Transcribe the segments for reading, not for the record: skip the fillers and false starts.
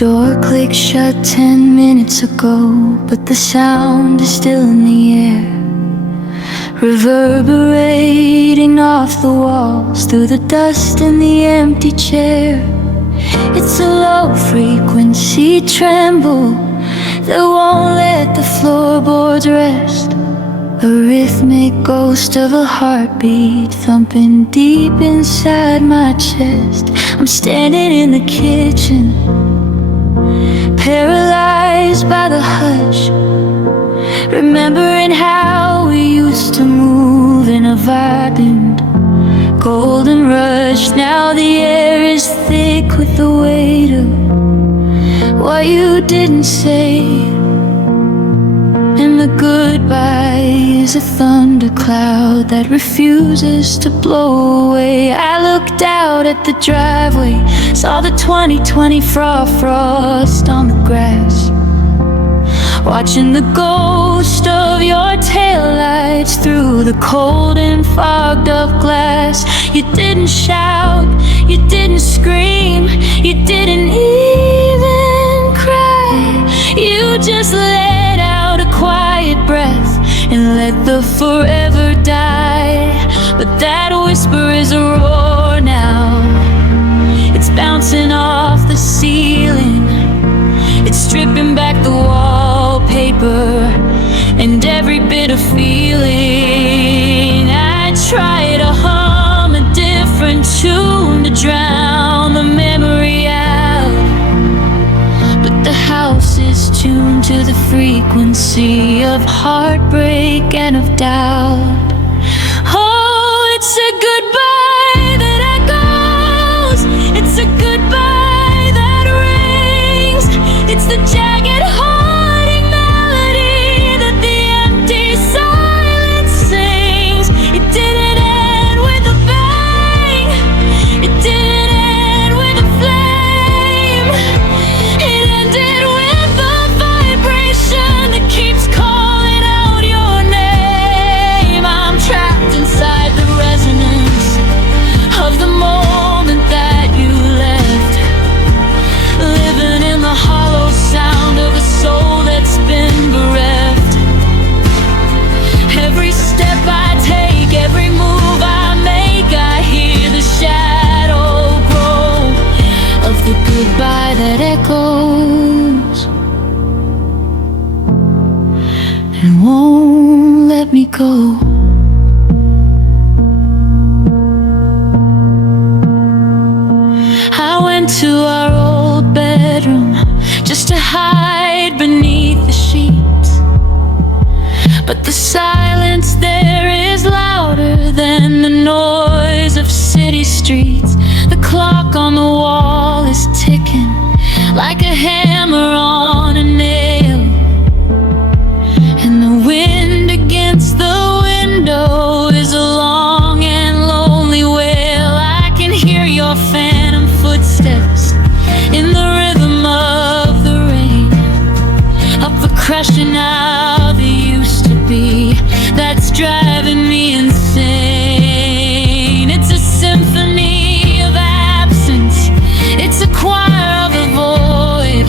door clicked shut 10 minutes ago, but the sound is still in the air, reverberating off the walls, through the dust in the empty chair. It's a low frequency tremble that won't let the floorboards rest, a rhythmic ghost of a heartbeat thumping deep inside my chest. I'm standing in the kitchen, paralyzed by the hush, remembering how we used to move in a vibrant golden rush. Now the air is thick with the weight of what you didn't say, and the goodbye is a thundercloud that refuses to blow away. I looked out at the driveway, saw the 2020 frost on the grass, watching the ghost of your taillights through the cold and fogged up glass. You didn't shout, you didn't scream, you didn't even cry. You just let out a quiet breath and let the forever die. But that whisper is a roar now, it's bouncing off the ceiling, it's stripping back the wallpaper and every bit of feeling. I try to hum a different tune to drown the memory out, but the house is tuned to the frequency of heartbreak and of doubt. Oh, it's a goodbye that echoes, it's a goodbye that rings, it's the jagged haunting melody that the empty silence sings. It didn't end with a bang, it didn't end with a flame, it ended with a vibration that keeps calling out your name. I'm trapped inside the resonance of the moment that you left, living in the hollow sound of a soul that's been bereft. Every step I take, every move I make, I hear the shadow grow of the goodbye that echoes and won't let me go. I went to our old bedroom just to hide beneath the sheets, but the silence there is louder than the noise of city streets. The clock on the wall is ticking like a hammer on a nail, and the wind against the window is a long and lonely wail. I can hear your phantom footsteps in the rhythm of the rain, up the crushing out that used to be, that's driving me insane. It's a symphony of absence, it's a choir of the void,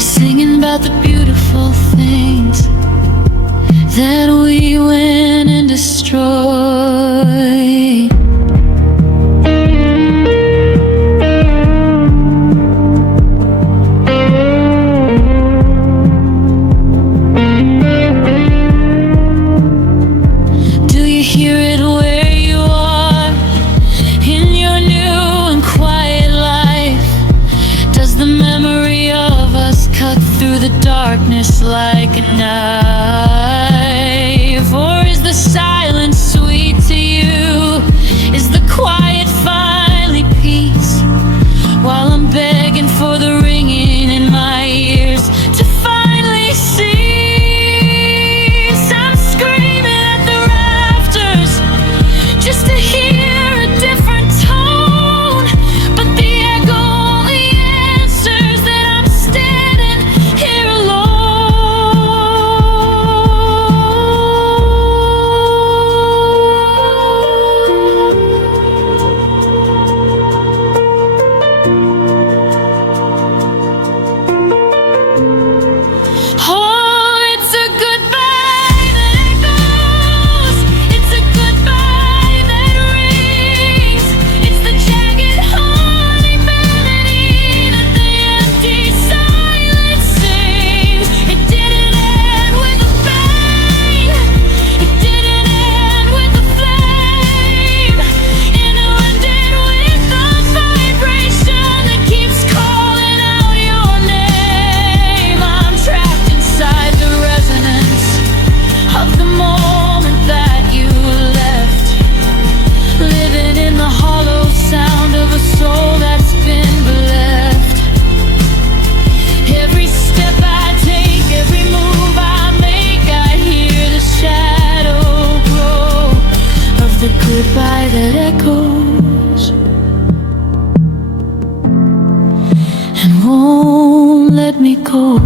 singing about the beautiful things that we went and destroyed. Do you hear it where you are in your new and quiet life? Does the memory of us cut through the darkness like a knife? Or is the silence sweet to you? Is the quiet finally peace? While I'm begging for the ringing in my ears to finally cease, I'm screaming at the rafters just to hear a different tone, but the echo only answers that I'm standing here alone. won't let me go.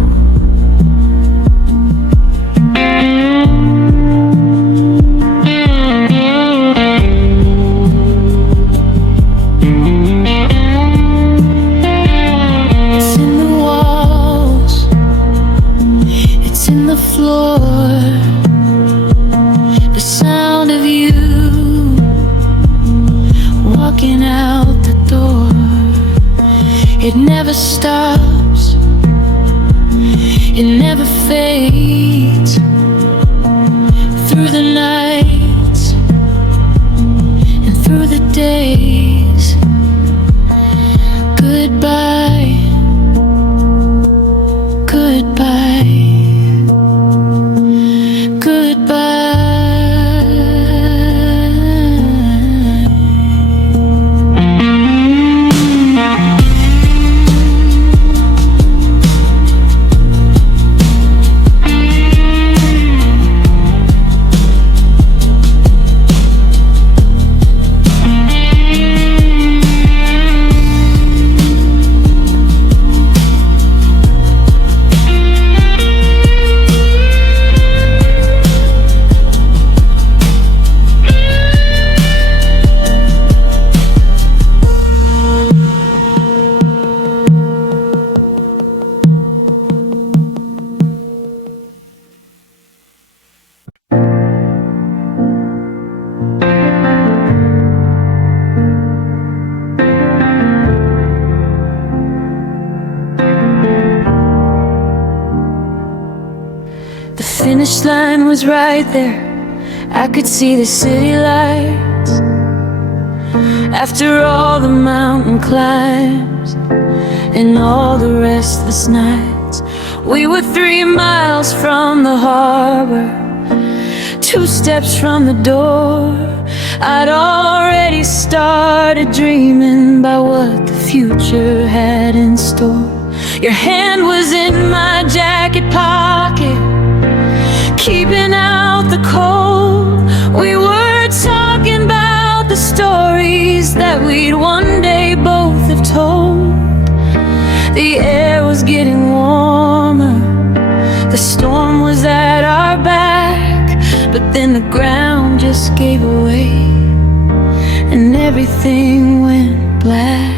It's in the walls, it's in the floor, the sound of you walking out the door. It never stops, it never fades. Through the nights and through the days. Goodbye, goodbye, goodbye. The finish line was right there. I could see the city lights. After all the mountain climbs and all the restless nights, we were 3 miles from the harbor, 2 steps from the door. I'd already started dreaming about what the future had in store. Your hand was in my jacket pocket, keeping out the cold. We were talking about the stories that we'd one day both have told. The air was getting warmer, the storm was at our back, but then the ground just gave way and everything went black.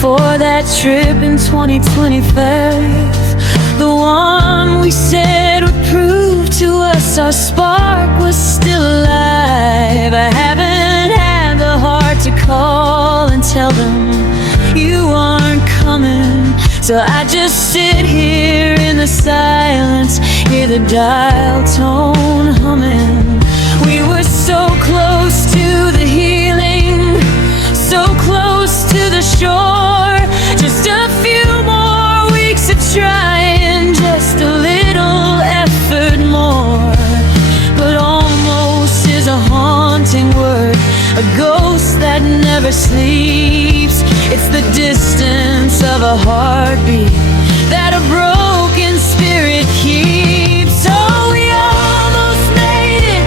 For that trip in 2025, the one we said would prove to us our spark was still alive. I haven't had the heart to call and tell them you aren't coming, so I just sit here in the silence, hear the dial tone humming. We were so close to the healing, so close to the shore. Just a few more weeks of trying, just a little effort more. But almost is a haunting word, a ghost that never sleeps. It's the distance of a heartbeat that a broken spirit keeps. Oh, we almost made it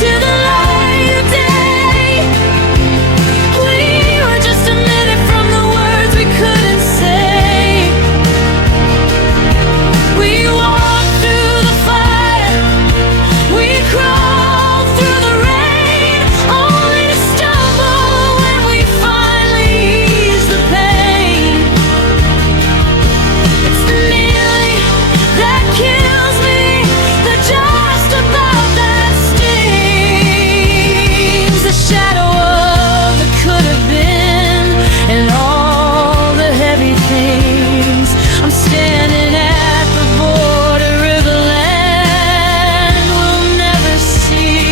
to the light of day. We were just a minute from the words we couldn't say. We walked through the fire, we crawled through the rain, only to stumble when we finally eased the pain. It's the nearly that kills me, the just about that stings, the shadow of the could have been, and all the heavy things. I'm standing at the border of the land we'll never see.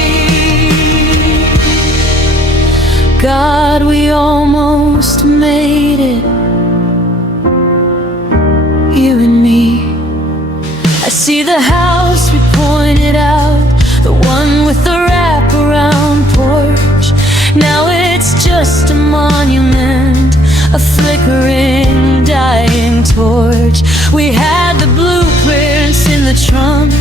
God, we almost made it, you and me. I see the house we pointed out, the one with the wraparound porch. Now it's just a monument, a flickering, dying torch. We had the blueprints in the trunk,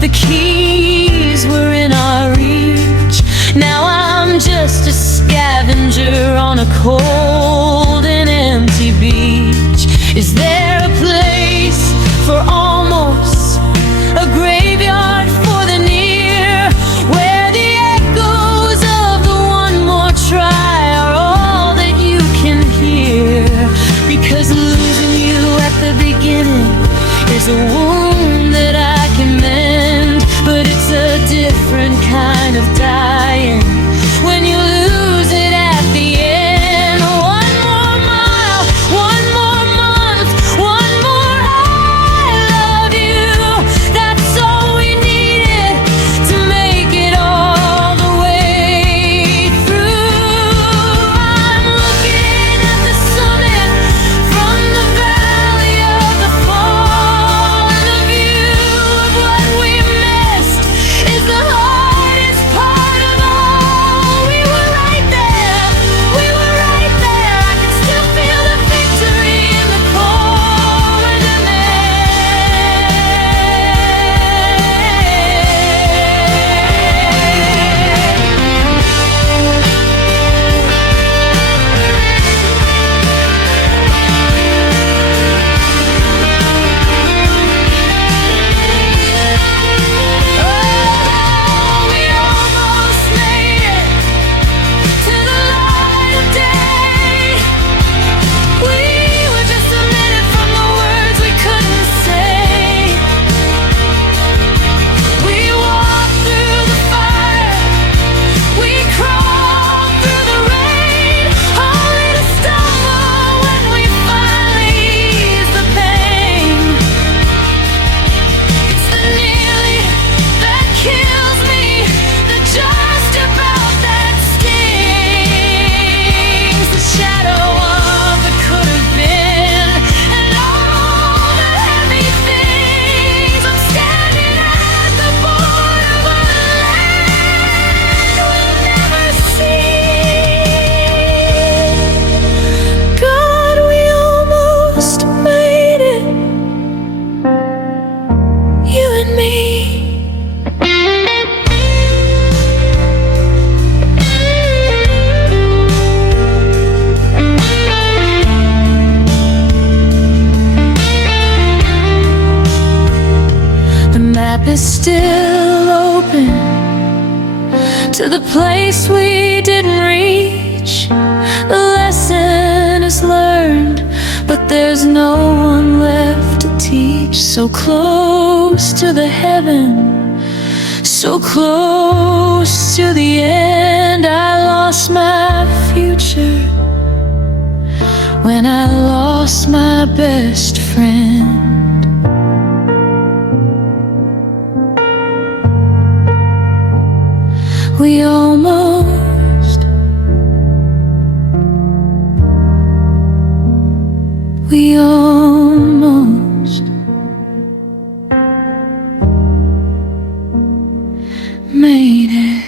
the keys were in our reach. Now I'm just a scavenger on a cold and empty beach. Is there a place for almost, a graveyard for the near, where the echoes of the one more try are all that you can hear? Because losing you at the beginning is a wound that I can mend, but it's a different kind of dying when you lose it at the end. One more mile, one more month, one more I love you. That's all we needed to make it all the way through. I'm looking at the summit from the valley of the fall, and the view of what we missed is the hardest part of all. We were right there, we were right there. I can still feel the victory in the cold and the we almost made it to the light of day. We were just a minute from the words we couldn't say. We walked through the fire, we crawled through the rain, only to stumble when we finally eased the pain. It's the nearly that kills me, the just about that stings, the shadow of the could have been, and all the heavy things. I'm standing at the border of a land we'll never see. God, we almost made it, you and me. The map is still open to the place we didn't reach. The lesson is learned, but there's no one left to teach. So close to the heaven, so close to the end. I lost my future when I lost my best friend. We almost made it.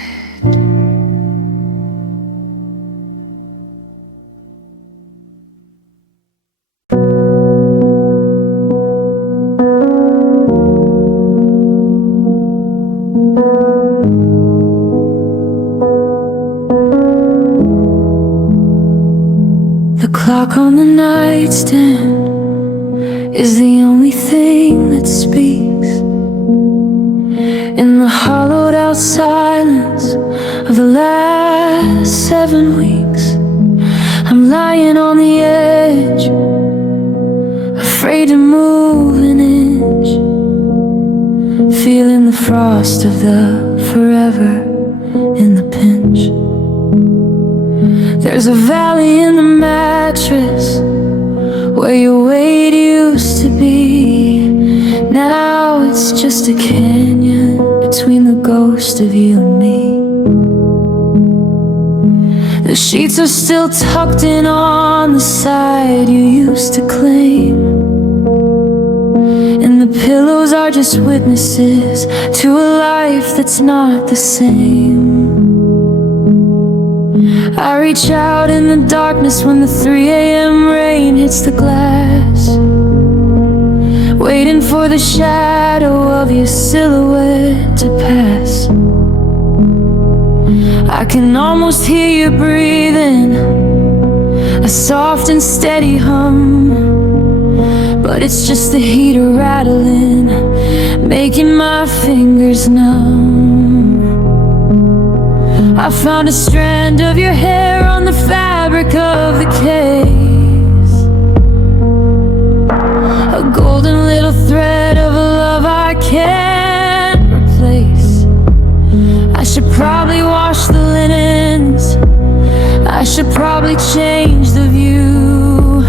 The clock on the nightstand is the only thing that speaks in the hollowed out silence of the last 7 weeks. I'm lying on the edge, afraid to move an inch, feeling the frost of the forever in the pinch. There's a valley in the mattress where your weight used to be. Now it's just a canyon between the ghost of you and me. The sheets are still tucked in on the side you used to claim, and the pillows are just witnesses to a life that's not the same. I reach out in the darkness when the 3 a.m. rain hits the glass, waiting for the shadow of your silhouette to pass. I can almost hear you breathing, a soft and steady hum, but it's just the heater rattling, making my fingers numb. I found a strand of your hair on the fabric of the case, a golden little thread of a love I can't replace. I should probably wash the linens, I should probably change the view,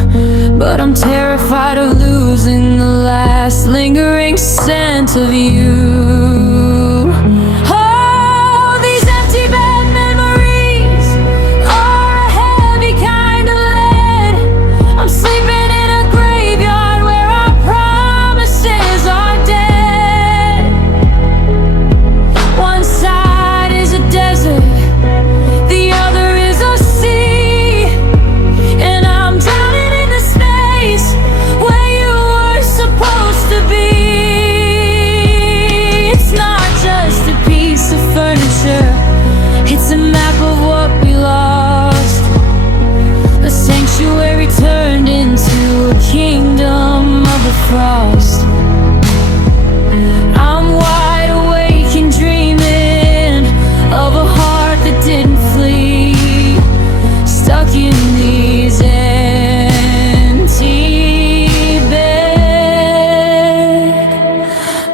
but I'm terrified of losing the last lingering scent of you. Oh, these empty bed memories are a heavy kind of lead. I'm sleeping in a graveyard where our promises are dead. One side is a desert, the other is a sea, and I'm drowning in the space where you were supposed to be. It's not just a piece of furniture, it's a map of what we lost. A sanctuary turned into a kingdom of the frost. I'm wide awake and dreaming of a heart that didn't flee, stuck in these empty bed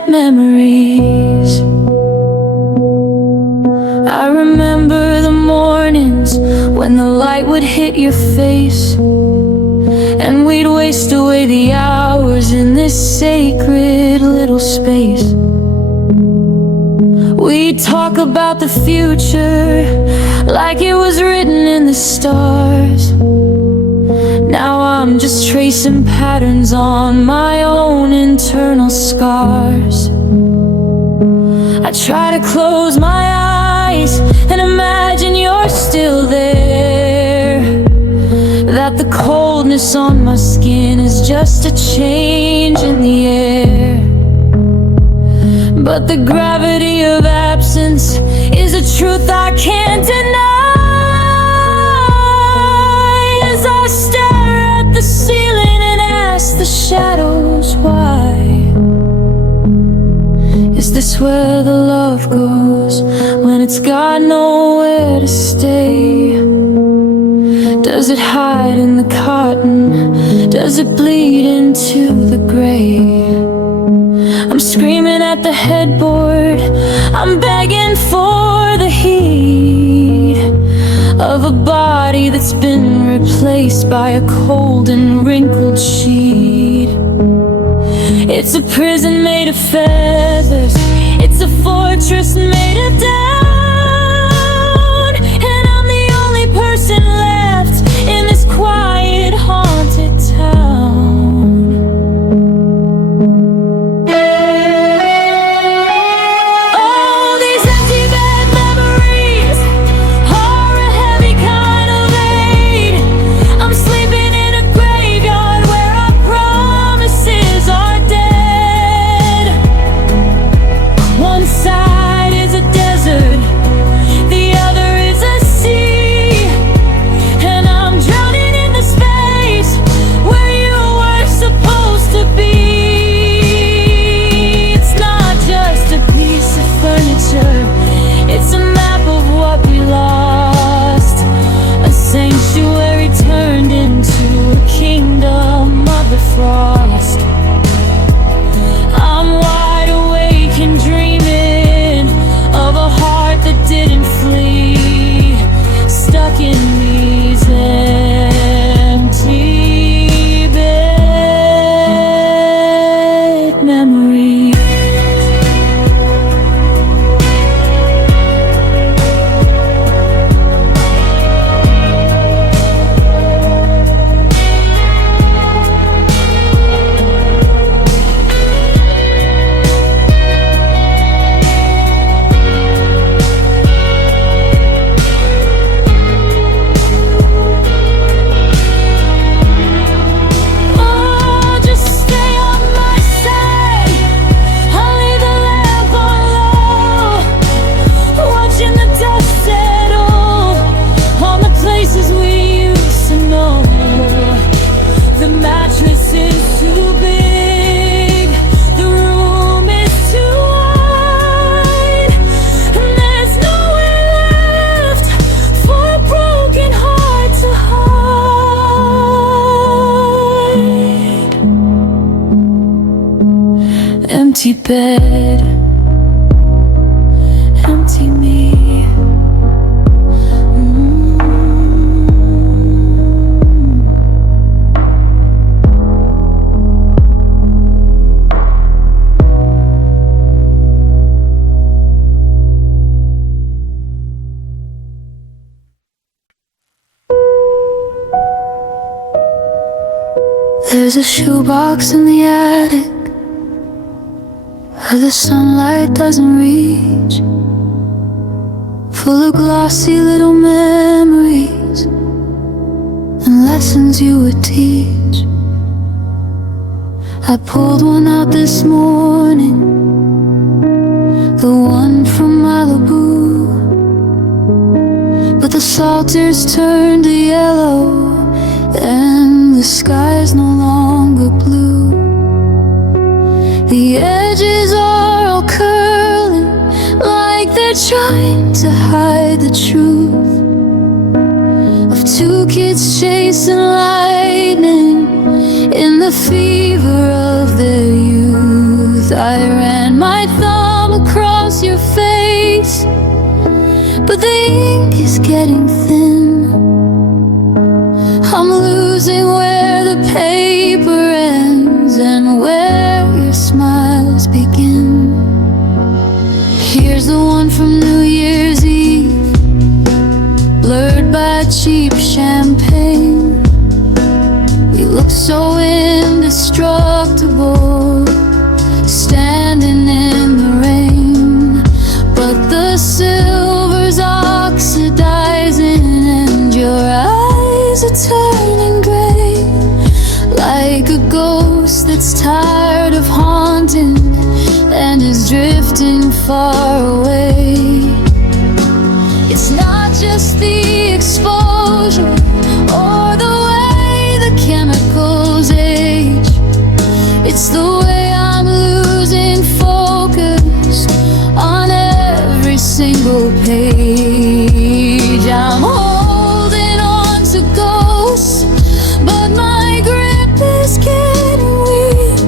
memories. I remember the mornings when the light would hit your face, and we'd waste away the hours in this sacred little space. We'd talk about the future like it was written in the stars. Now I'm just tracing patterns on my own internal scars. I try to close my eyes and imagine you're still there, that the coldness on my skin is just a change in the air. But the gravity of absence is a truth I can't deny, as I stare at the ceiling and ask the shadows why. Is this where the love goes when it's got nowhere to stay? Does it hide in the cotton? Does it bleed into the gray? I'm screaming at the headboard, I'm begging for the heat of a body that's been replaced by a cold and wrinkled sheet. It's a prison made of feathers, it's a fortress made of down, and I'm the only person left in this quiet, haunted town. Oh, these empty bed memories are a heavy kind of weight. I'm sleeping in a graveyard where our promises are dead. One side is a desert, empty bed, empty me. There's a shoebox in the attic where the sunlight doesn't reach, full of glossy little memories and lessons you would teach. I pulled one out this morning, the one from Malibu, but the salters turned to yellow and the sky's no longer blue. The edges are all curling like they're trying to hide the truth of two kids chasing lightning in the fever of their youth. I ran my thumb across your face, but the ink is getting thin. I'm losing where the paper ends and where your smiles begin. Here's the one from New Year's Eve, blurred by cheap champagne. We look so indestructible, standing in the rain, but the silver's oxidizing and your eyes are turning gray, like a ghost that's tired of haunting and is drifting far away. It's not just the exposure or the way the chemicals age, it's the way I'm losing focus on every single page. I'm holding on to ghosts, but my grip is getting weak,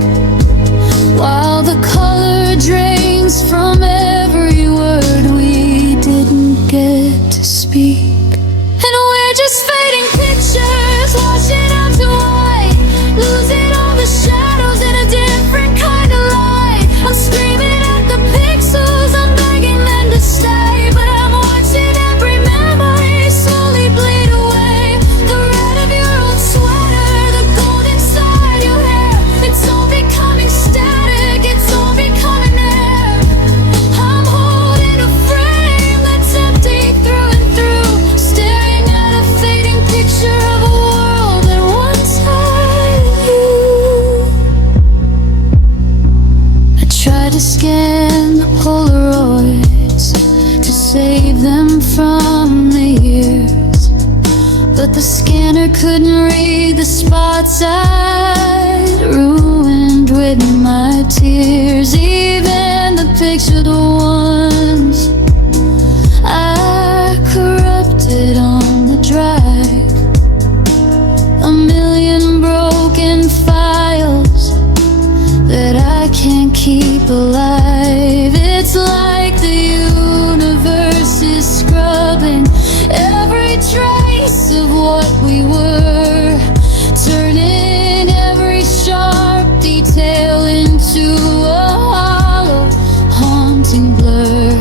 while the color drains from every word we didn't get to speak. And we're just fading pictures, washing out to white, losing all the shadows in a different kind of light. I'm screaming at the pixels, I'm begging them to stay, but I'm watching every memory slowly bleed away. The red of your old sweater, the gold inside your hair, it's all becoming static, it's all becoming air. I'm holding a frame that's empty through and through, staring at a fading picture of a world that once had you. I tried to scan the Polaroids to save them from the years, but the scanner couldn't read the spots I'd ruined with my tears. Even the pictured ones I corrupted on the drive, a million broken files that I can't keep alive. It's like the universe is scrubbing every trace of what we were, turning every sharp detail into a hollow, haunting blur.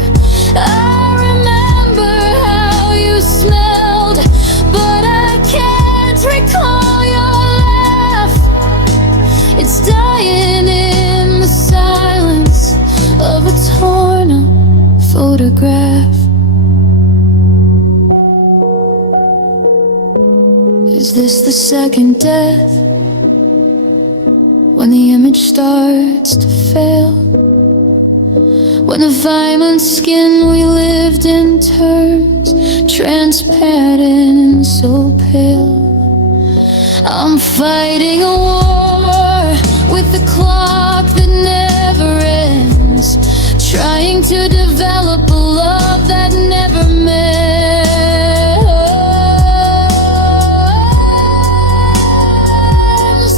I remember how you smelled, but I can't recall your laugh. It's dying in the silence of a torn up photograph. Is this the second death? When the image starts to fail, when the violet skin we lived in turns transparent and so pale. I'm fighting a war with the clock that never ends, trying to develop a love that never met.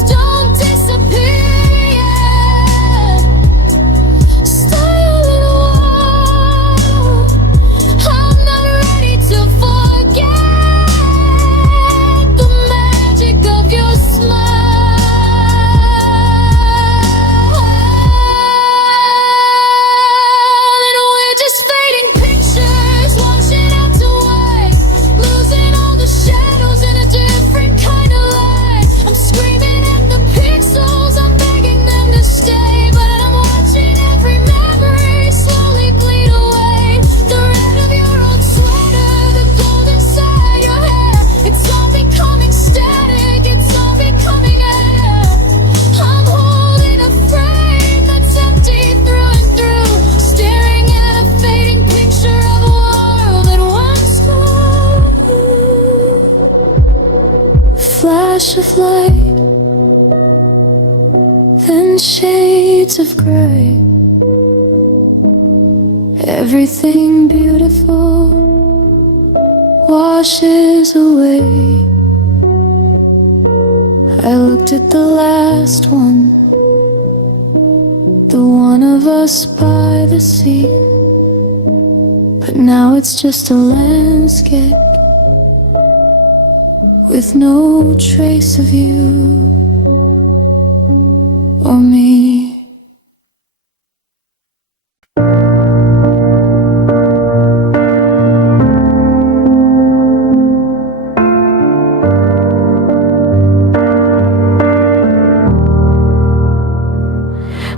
Don't disappear yet. of light, then shades of gray. Everything beautiful washes away. I looked at the last one, the one of us by the sea, but now it's just a landscape with no trace of you or me.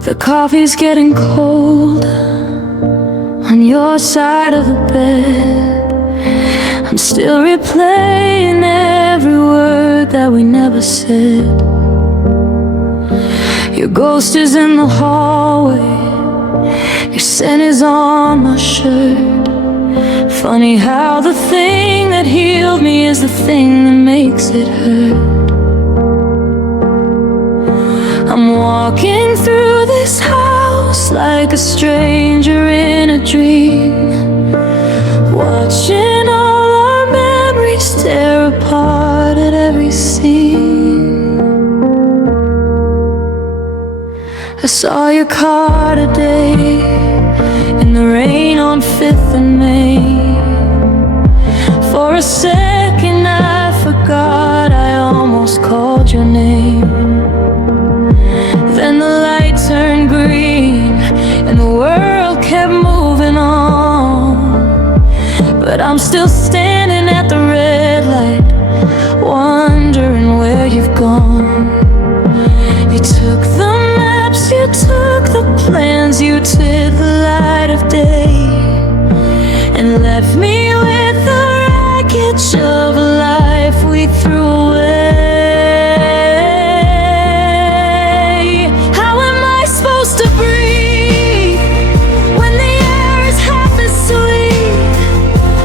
The coffee's getting cold on your side of the bed. I'm still replaying every word that we never said. Your ghost is in the hallway, your scent is on my shirt. Funny how the thing that healed me is the thing that makes it hurt. I'm walking through this house like a stranger in a dream, watching all our memories tear apart at every seam. I saw your car today in the rain on 5th and Main. For a second I forgot, I almost called your name. Then the light turned green and the world kept moving on, but I'm still standing at the red light, wondering where you've gone. You took the maps, you took the plans, you took the light of day, and left me with the wreckage of a life we threw away. To breathe when the air is half asleep,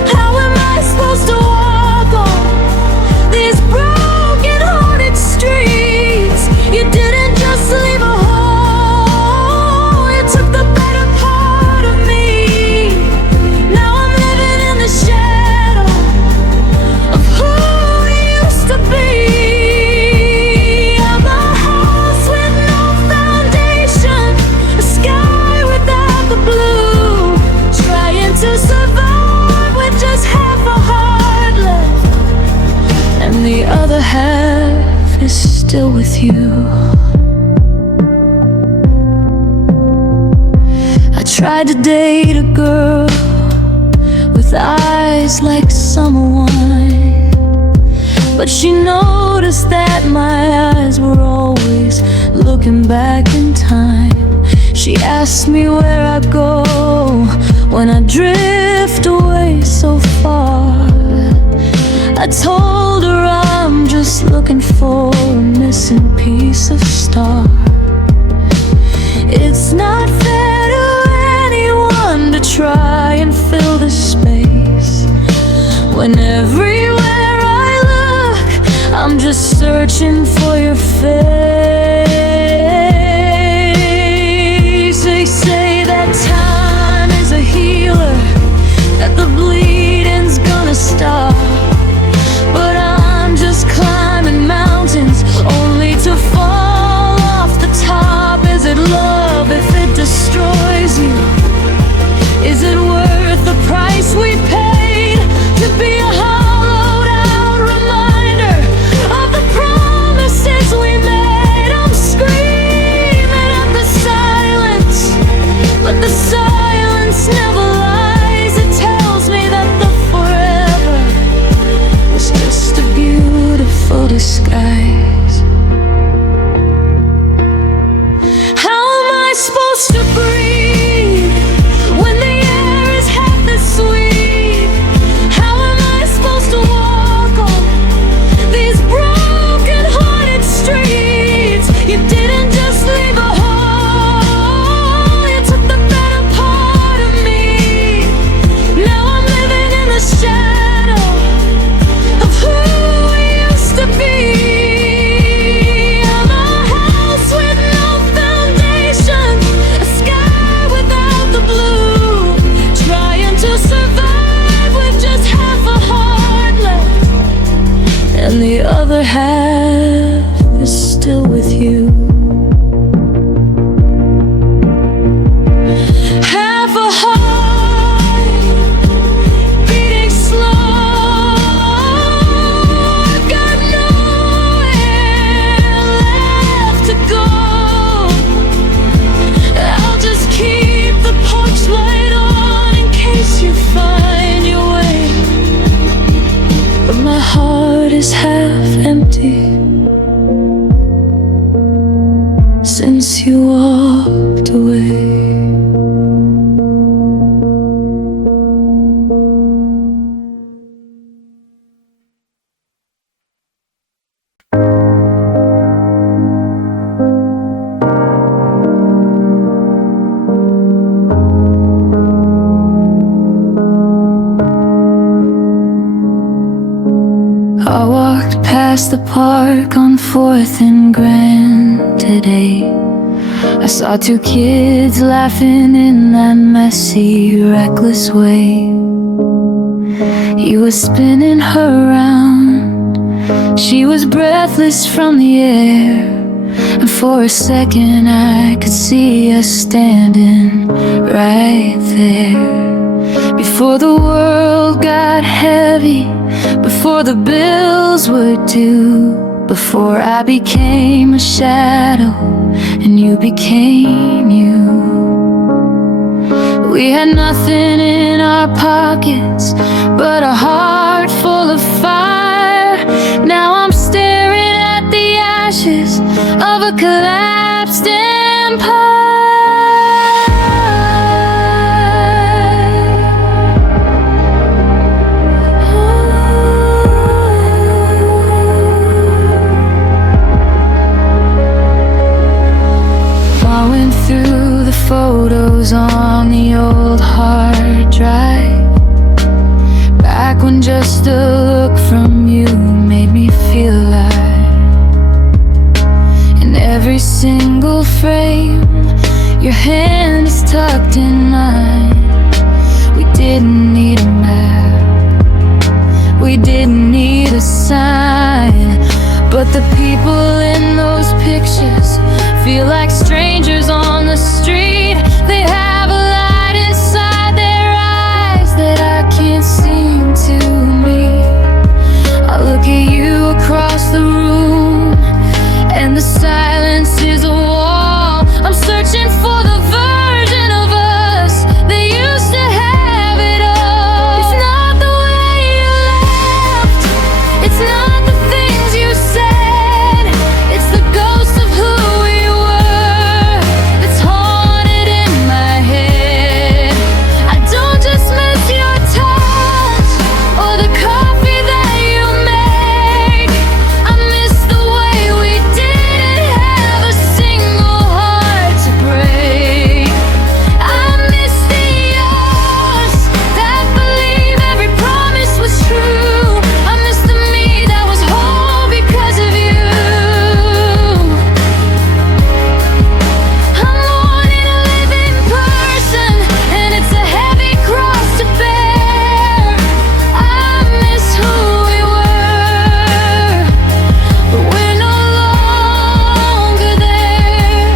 how am I supposed to walk on these broken hearted streets? You didn't just leave a hole, you took the better part of me. Now I'm living in the shadow of who we used to be. I'm a house with no foundation, a sky without the blue, trying to survive with just half a heart left, and the other half is still with you. I tried to date a girl with eyes like summer wine, but she noticed that my eyes were always looking back in time. She asked me where I go when I drift away so far. I told her I'm just looking for a missing piece of star. It's not fair to anyone to try and fill this space, when everywhere I look I'm just searching for your face. They say that time is a healer, that the bleeding's gonna stop, but I'm just climbing mountains only to fall off the top. Is it love if it destroys you? Is it worth the price we paid to be a hollowed out reminder of the promises we made? I'm since you walked away. I walked past the park on 4th and Grand today. I saw two kids laughing in that messy, reckless way. He was spinning her around, she was breathless from the air, and for a second I could see us standing right there. Before the world got heavy, before the bills were due, before I became a shadow and you became you. We had nothing in our pockets but a heart full of fire. Now I'm staring at the ashes of a collapsed empire. Through the photos on the old hard drive, back when just a look from you made me feel alive. In every single frame, your hand is tucked in mine. We didn't need a map, we didn't need a sign, but the people in those pictures feel like strangers on the street. They have a light inside their eyes that I can't seem to meet. I look at you across the room, and the silence is a wall. I'm searching for the version of us that used to have it all. It's not the way you left, it's not the things you said, it's the ghost of who we were that's haunted in my head. I don't just miss your touch or the coffee that you make, I miss the way we didn't have a single heart to break. I miss the us that believe every promise was true. I miss the me that was whole because of you. I'm wanting to live in person, and it's a heavy cross to bear. I miss who we were, but we're no longer there.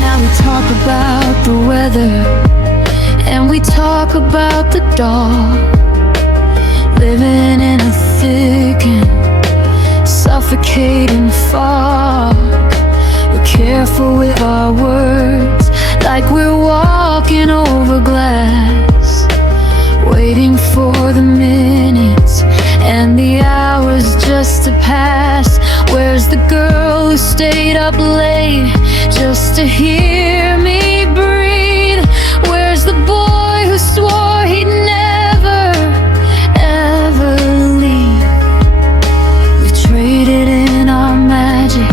Now we talk about the weather, and we talk about the dark, living in a thick and suffocating fog. We're careful with our words, like we're walking over glass, waiting for the minutes and the hours just to pass. Where's the girl who stayed up late just to hear me breathe? Where's the boy who swore he'd never, ever leave? We've traded in our magic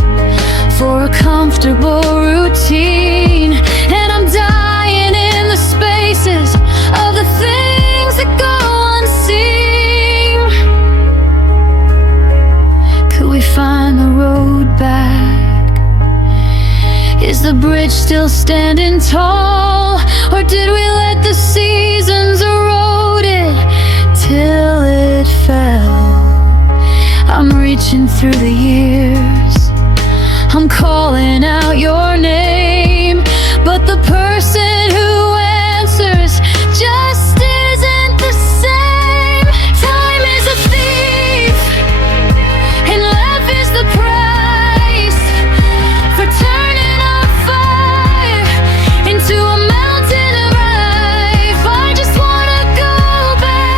for a comfortable routine, and I'm dying in the spaces of the things that go unseen. Could we find the road back? Is the bridge still standing tall, or did we let the seasons erode it till it fell? I'm reaching through the years, I'm calling out your name, but the person who answers just isn't the same. Time is a thief, and life is the price for turning our fire into a mountain of life. I just wanna go back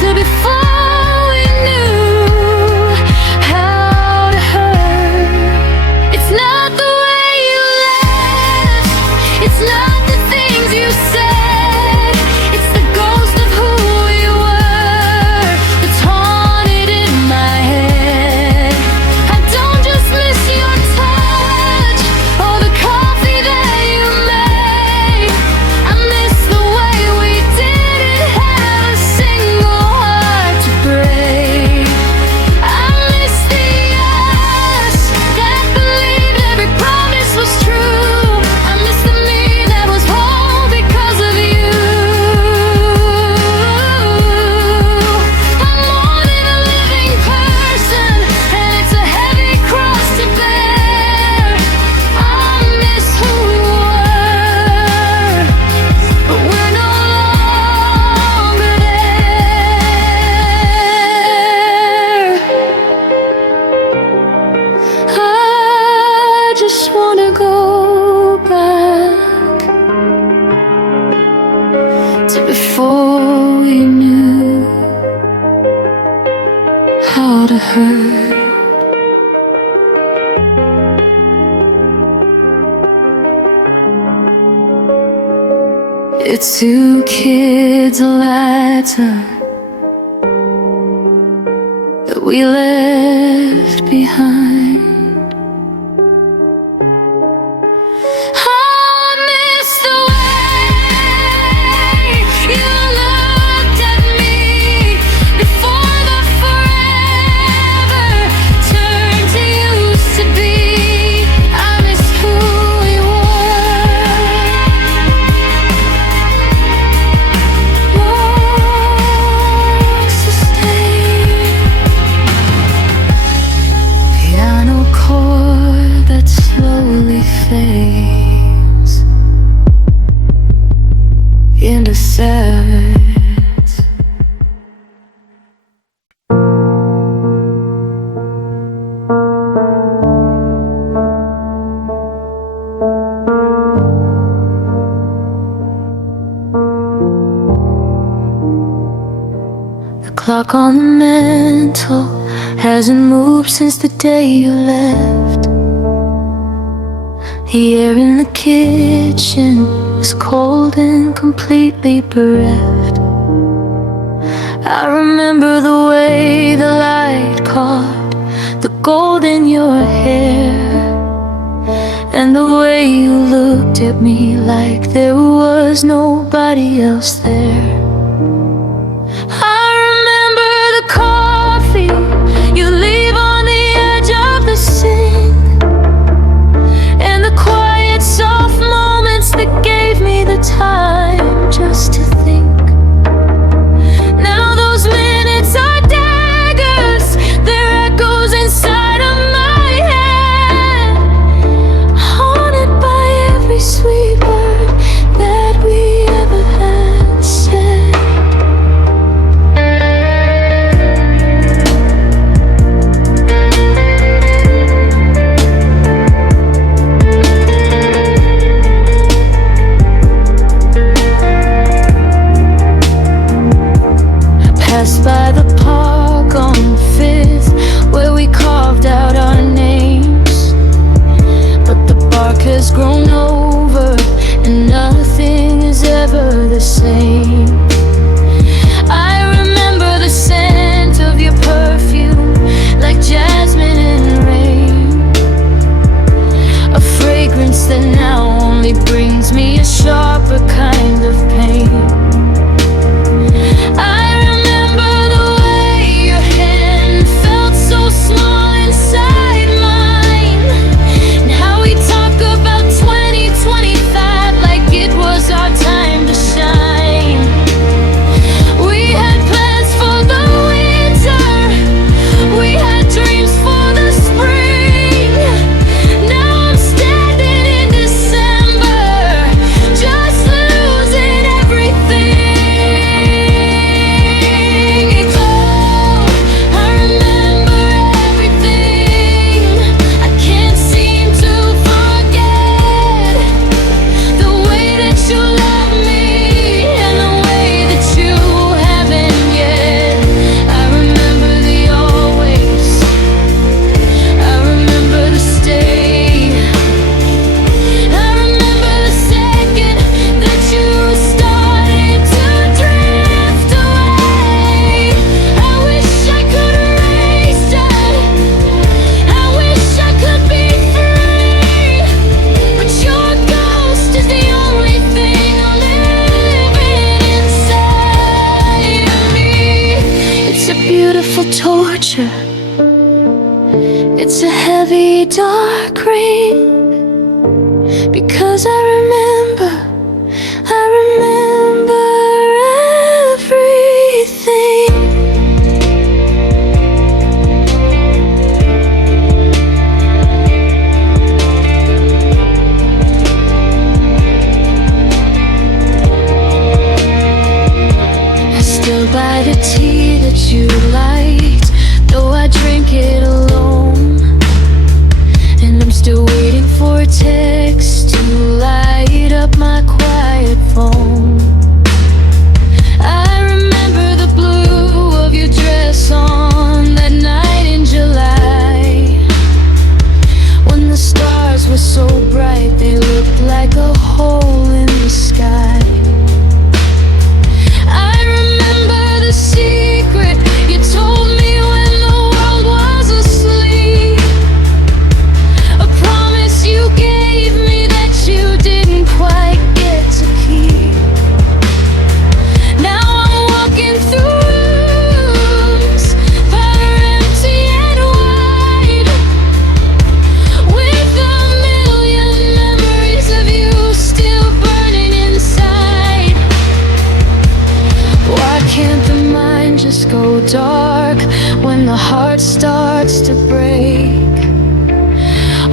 to before we knew unheard. It's two kids' letter that we left behind. Fades into silence. The clock on the mantle hasn't moved since the day you left. The air in the kitchen is cold and completely bereft. I remember the way the light caught the gold in your hair, and the way you looked at me like there was nobody else there. I remember the coffee you leave on the edge of the sink, soft moments that gave me the time just to think. Now those minutes are daggers, they're echoes inside of my head, haunted by every sweet word that we ever had said. Passed by the park on 5th, where we carved out our names, but the bark has grown over and nothing is ever the same. I remember the scent of your perfume, like jasmine and rain, a fragrance that now only brings me a sharper kind of pain. Torture. It's a heavy dark ring, because I remember everything. I still buy the tea that you liked, though I drink it alone. And I'm still waiting for a text to light up my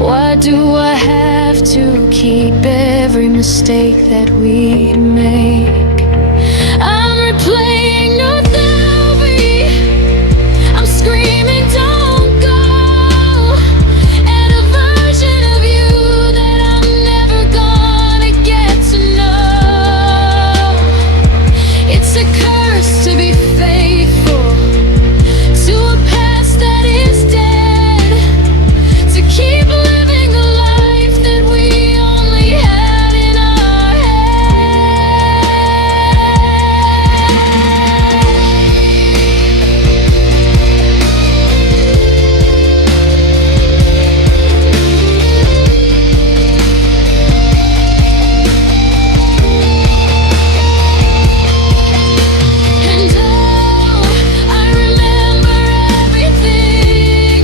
Why do I have to keep every mistake that we make? I'm replaying nostalgia. I'm screaming, don't go. And a version of you that I'm never gonna get to know. It's a curse to be faithful to a past that is dead, to keep living a life that we only had in our And oh, I remember everything.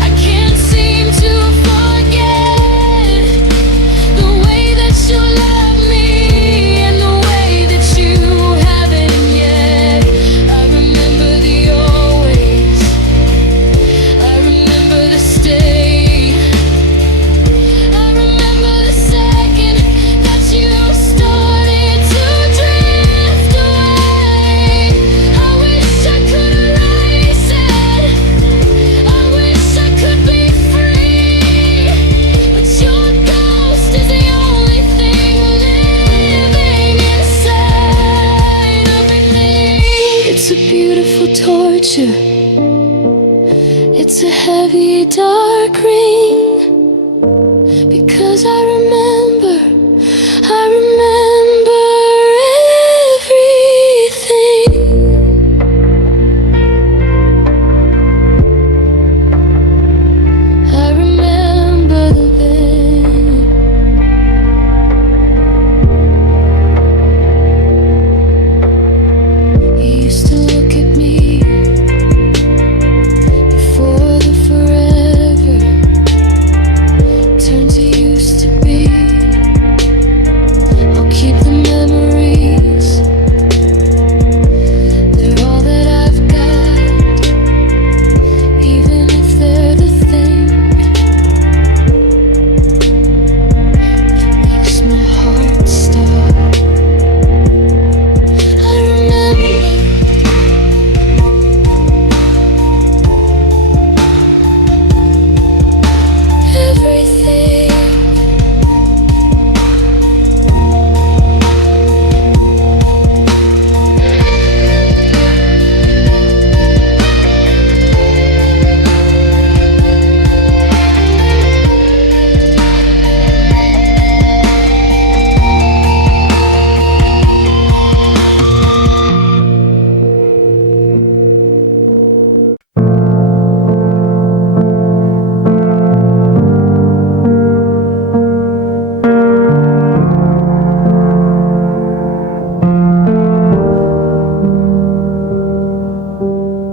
I can't seem to forget the way that you love me and the way that you haven't yet. I remember the always. I remember the stay. I remember the second that you started to drift away. I wish I could erase it. I wish I could be free. But your ghost is the only thing living inside of me. It's a beautiful torture. It's a heavy, dark ring. Because I remember everything. I remember the pain. You used to look at me before the forever turned to used to be. I'll keep the memories. They're all that I've got, even if they're the thing that makes my heart stop. I remember everything.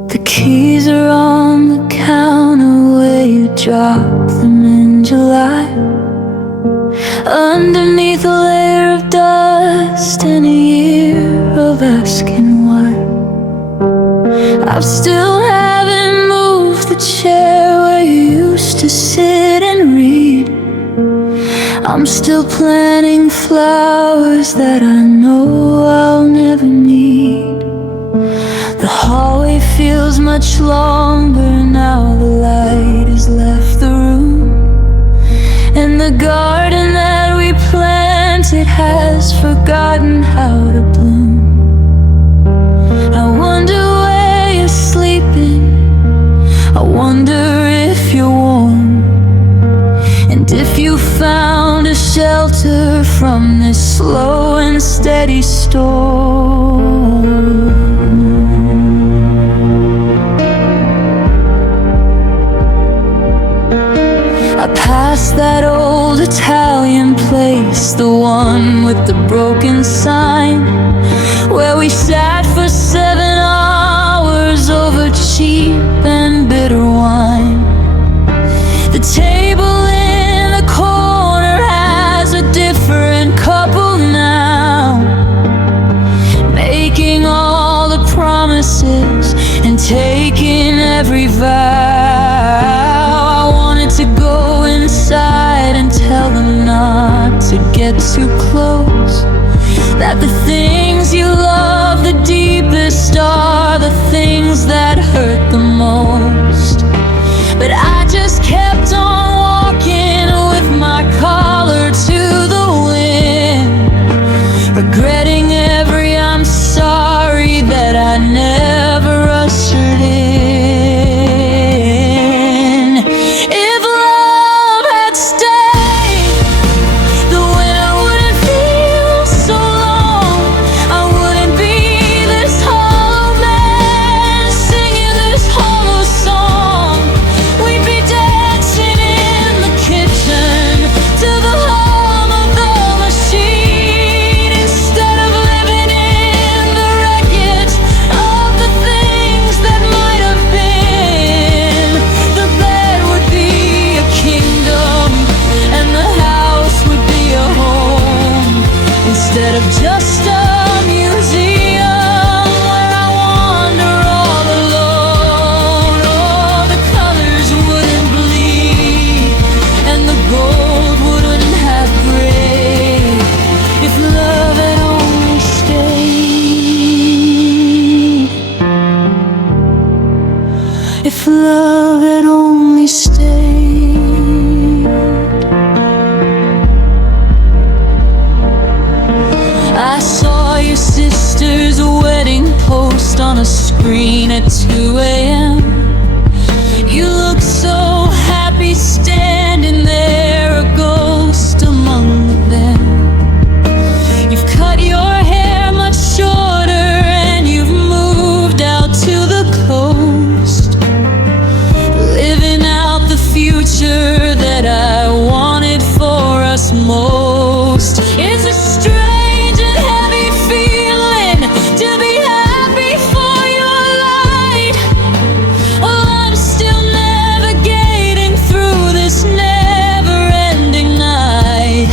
The keys are on the counter where you dropped them in July. Underneath a layer of dust and a year of asking why. I still haven't moved the chair where you used to sit and read. I'm still planting flowers that I know I'll never need. The hallway feels much longer now the light has left the room. And the garden that we planted has forgotten how to bloom. I wonder where you're sleeping. I wonder if you're warm. And if you found a shelter from this slow and steady storm. I passed that old Italian place, the one with the broken sign, where we sat for 7 hours over cheap and bitter wine. The table in the corner has a different couple now, making all the promises and taking every vow. I wanted to go inside get too close, that the things you love the deepest are the things that hurt the most. But I just kept on walking with my collar to the wind, regretting every I'm sorry that I never ushered in. If love had stayed, the winter wouldn't feel so long. I wouldn't be this hollow man singing this hollow song. We'd be dancing in the kitchen to the hum of the machine, instead of living in the wreckage of the things that might have been. The bed would be a kingdom, and the house would be a home, instead of just a museum where I wander all alone. Oh, the colors wouldn't bleed, and the gold wouldn't have gray, if love had only stayed. If love had only stayed. I saw your sister's wedding post on a screen at 2 a.m. You look so happy standing there, a ghost among them. You've cut your hair much shorter and you've moved out to the coast, living out the future that I wanted for us most. It's a strange and heavy feeling to be happy for your light. Well, I'm still navigating through this never-ending night.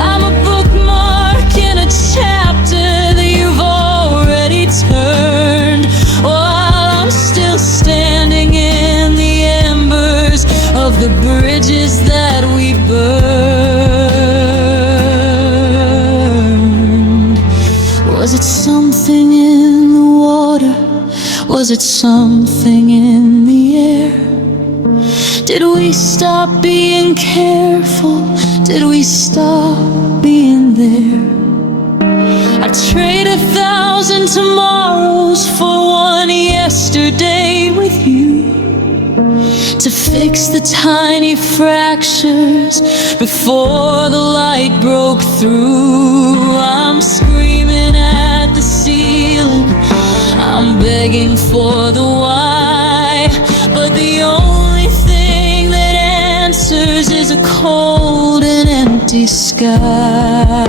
I'm a bookmark in a chapter that you've already turned, while I'm still standing in the embers of the bridges that we burned. Was it something in the water? Was it something in the air? Did we stop being careful? Did we stop being there? I'd trade 1,000 tomorrows for one yesterday with you, to fix the tiny fractures before the light broke through. I'm screaming at the ceiling, I'm begging for the why, but the only thing that answers is a cold and empty sky.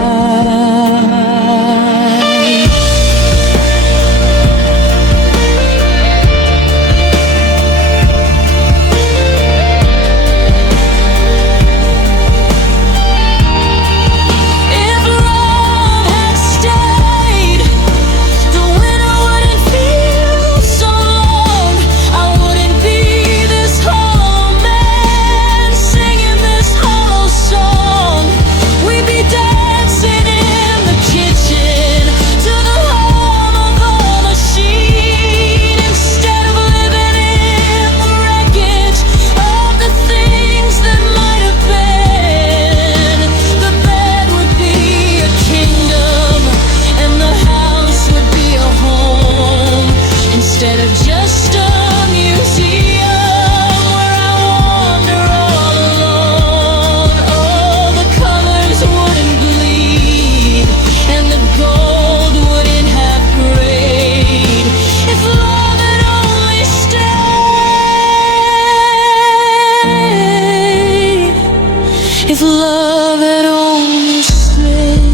If love had only stayed,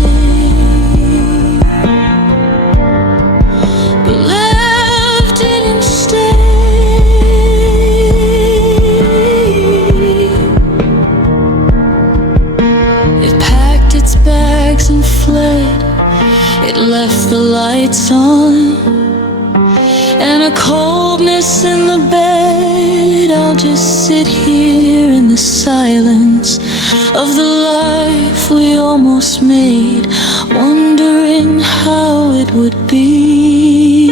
but love didn't stay. It packed its bags and fled. It left the lights on, and a coldness in the bed. I'll just sit here in the silence of the life we almost made, wondering how it would be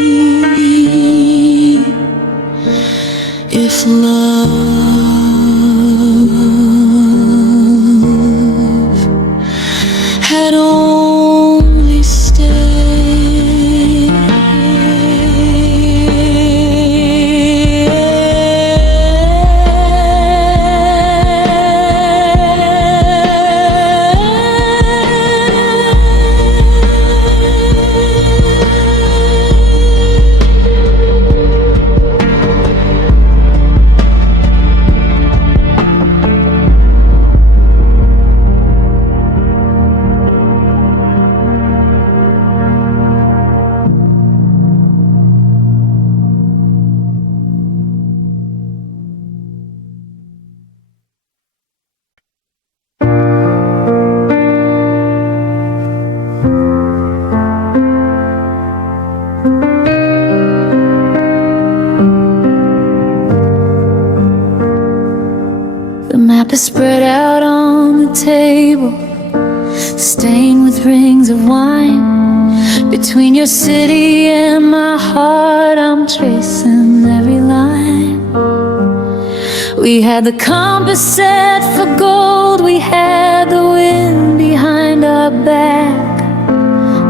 if love had only stayed. The map is spread out on the table, stained with rings of wine. Between your city and my heart, I'm tracing every line. We had the compass set for gold, we had the wind behind our back.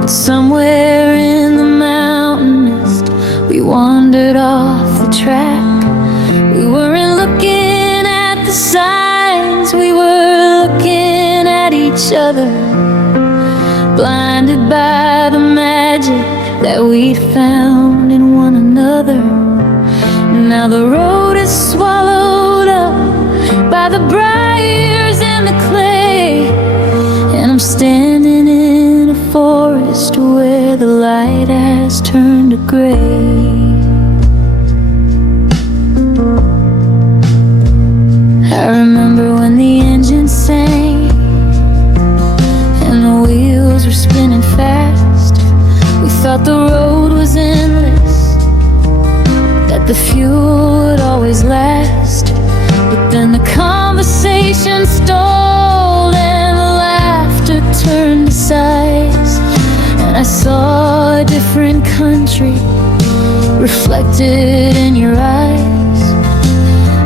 But somewhere in the mountain mist, we wandered off the track. We weren't looking at the signs, we were looking at each other, blinded by the magic that we found in one another. Now the road is swallowed up by the briars and the clay, and I'm standing in a forest where the light has turned to gray. I remember when the engine sang and the wheels were spinning fast. We thought the road was endless, that the fuel would always last. But then the conversation stalled and the laughter turned to sighs, and I saw a different country reflected in your eyes.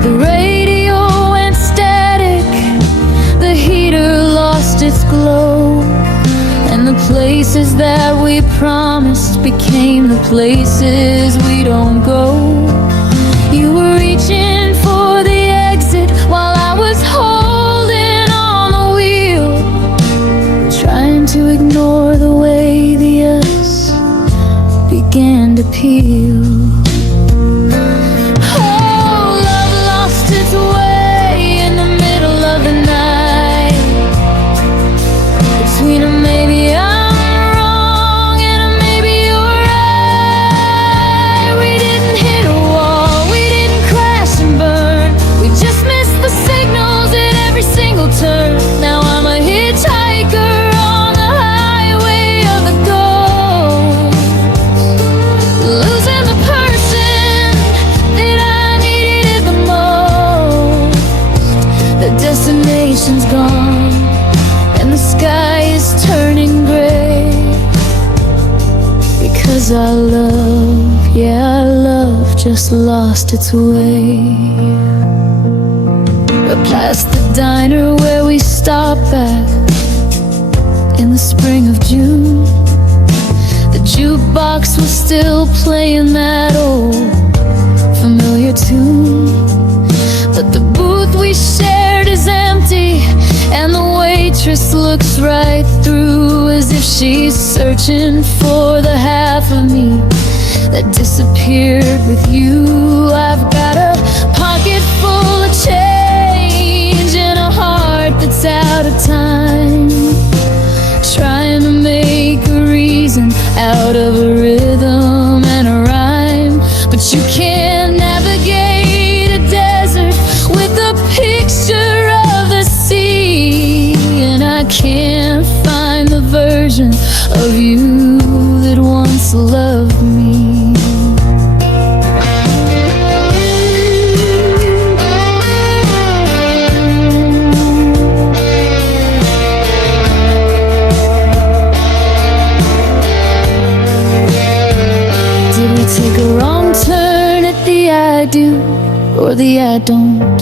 The radio went static, the heater lost its glow, and the places that we promised became the places we don't go. You were reaching for the exit while I was holding on the wheel, trying to ignore the way the us began to peel. Destination's gone and the sky is turning gray, because our love, yeah, our love just lost its way. We're past the diner where we stopped at in the spring of June. The jukebox was still playing that old familiar tune, but the booth we shared is empty, and the waitress looks right through as if she's searching for the half of me that disappeared with you. I've got a pocket full of change and a heart that's out of time, trying to make a reason out of a rhythm and a rhyme. But you can't navigate a desert with a picture of the sea, and I can't find the version of you that once loved me. or the I don't.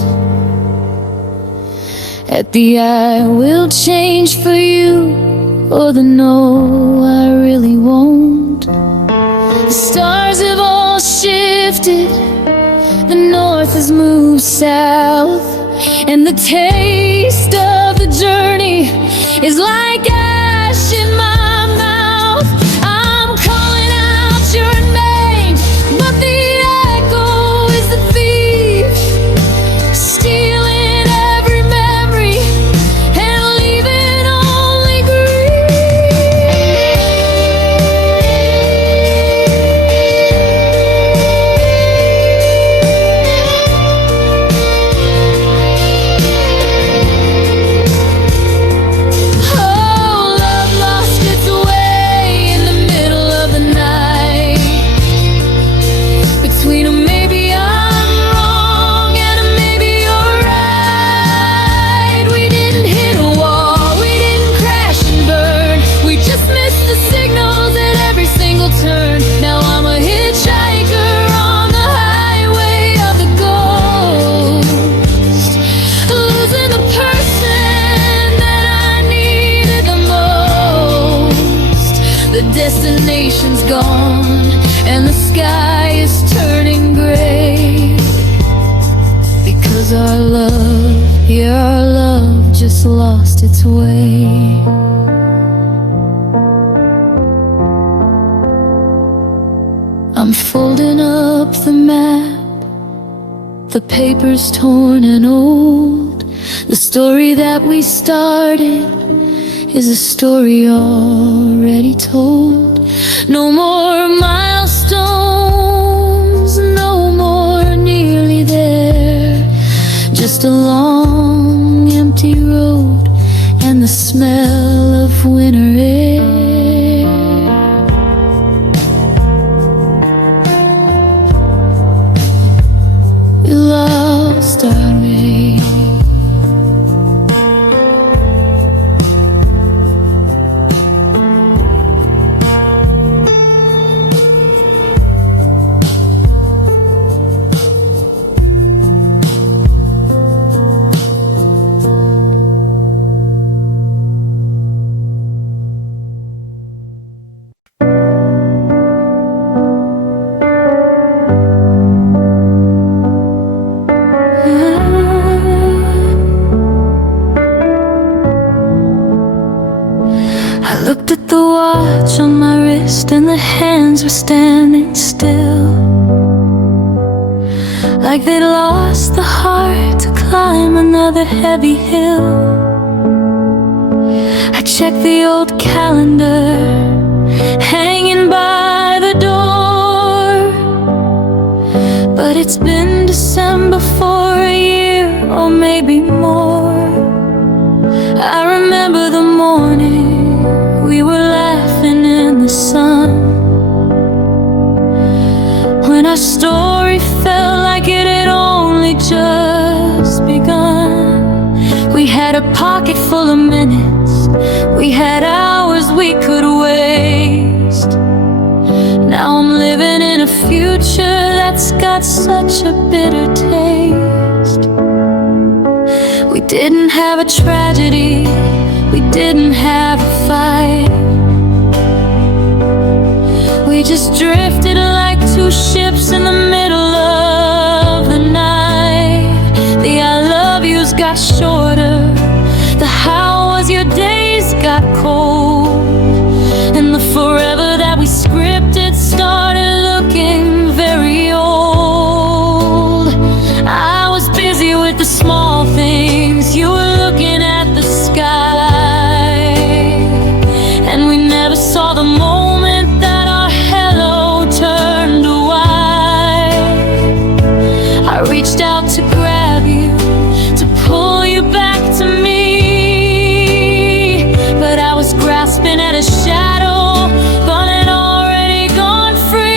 At the I will change for you, or the no, I really won't. The stars have all shifted, the north has moved south, and the taste of the journey is like ash in my mouth. I'm calling out your name, but the echo is the thief, stealing every memory and leaving only turn. Now I'm a hitchhiker on the highway of the ghost, losing the person that I needed the most. The destination's gone and the sky is turning gray, because our love, yeah, our love just lost its way. I'm folding up the map, the paper's torn and old. The story that we started is a story already told. No more milestones, no more nearly there. Just a long empty road and the smell of winter air. Lost our way. I looked at the watch on my wrist and the hands were standing still, like they'd lost the heart to climb another heavy hill. I checked the old calendar hanging by the door, but it's been December for a year or maybe more. I remember the morning we were laughing in the sun, when our story felt like it had only just begun. We had a pocket full of minutes, we had hours we could waste. Now I'm living in a future that's got such a bitter taste. We didn't have a tragedy, we didn't have a fight. We just drifted like two ships in the middle of the night. The I love yous got shorter, the how was your days got cold, and the forever that we scripted started looking very old. I was busy with the small things, you were looking at the sky, and we never saw the moment that our hello turned to white. I reached out to grab you, to pull you back to me, but I was grasping at a shadow, but had already gone free.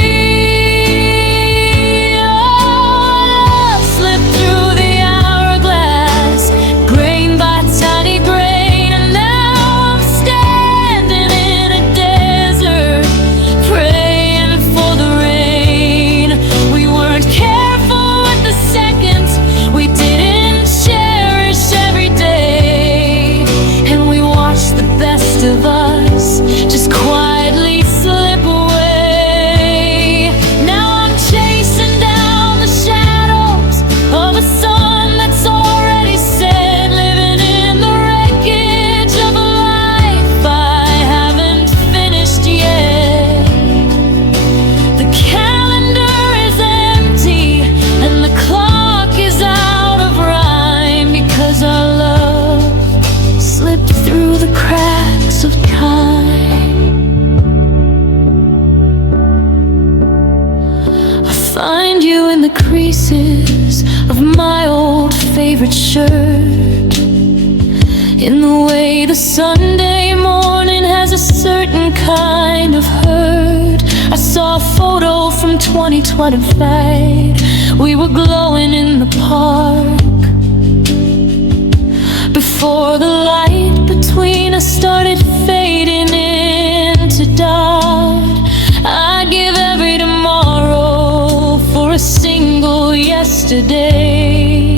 favorite shirt, in the way the Sunday morning has a certain kind of hurt. I saw a photo from 2025. We were glowing in the park before the light between us started fading into dark. I'd give every tomorrow for a single yesterday,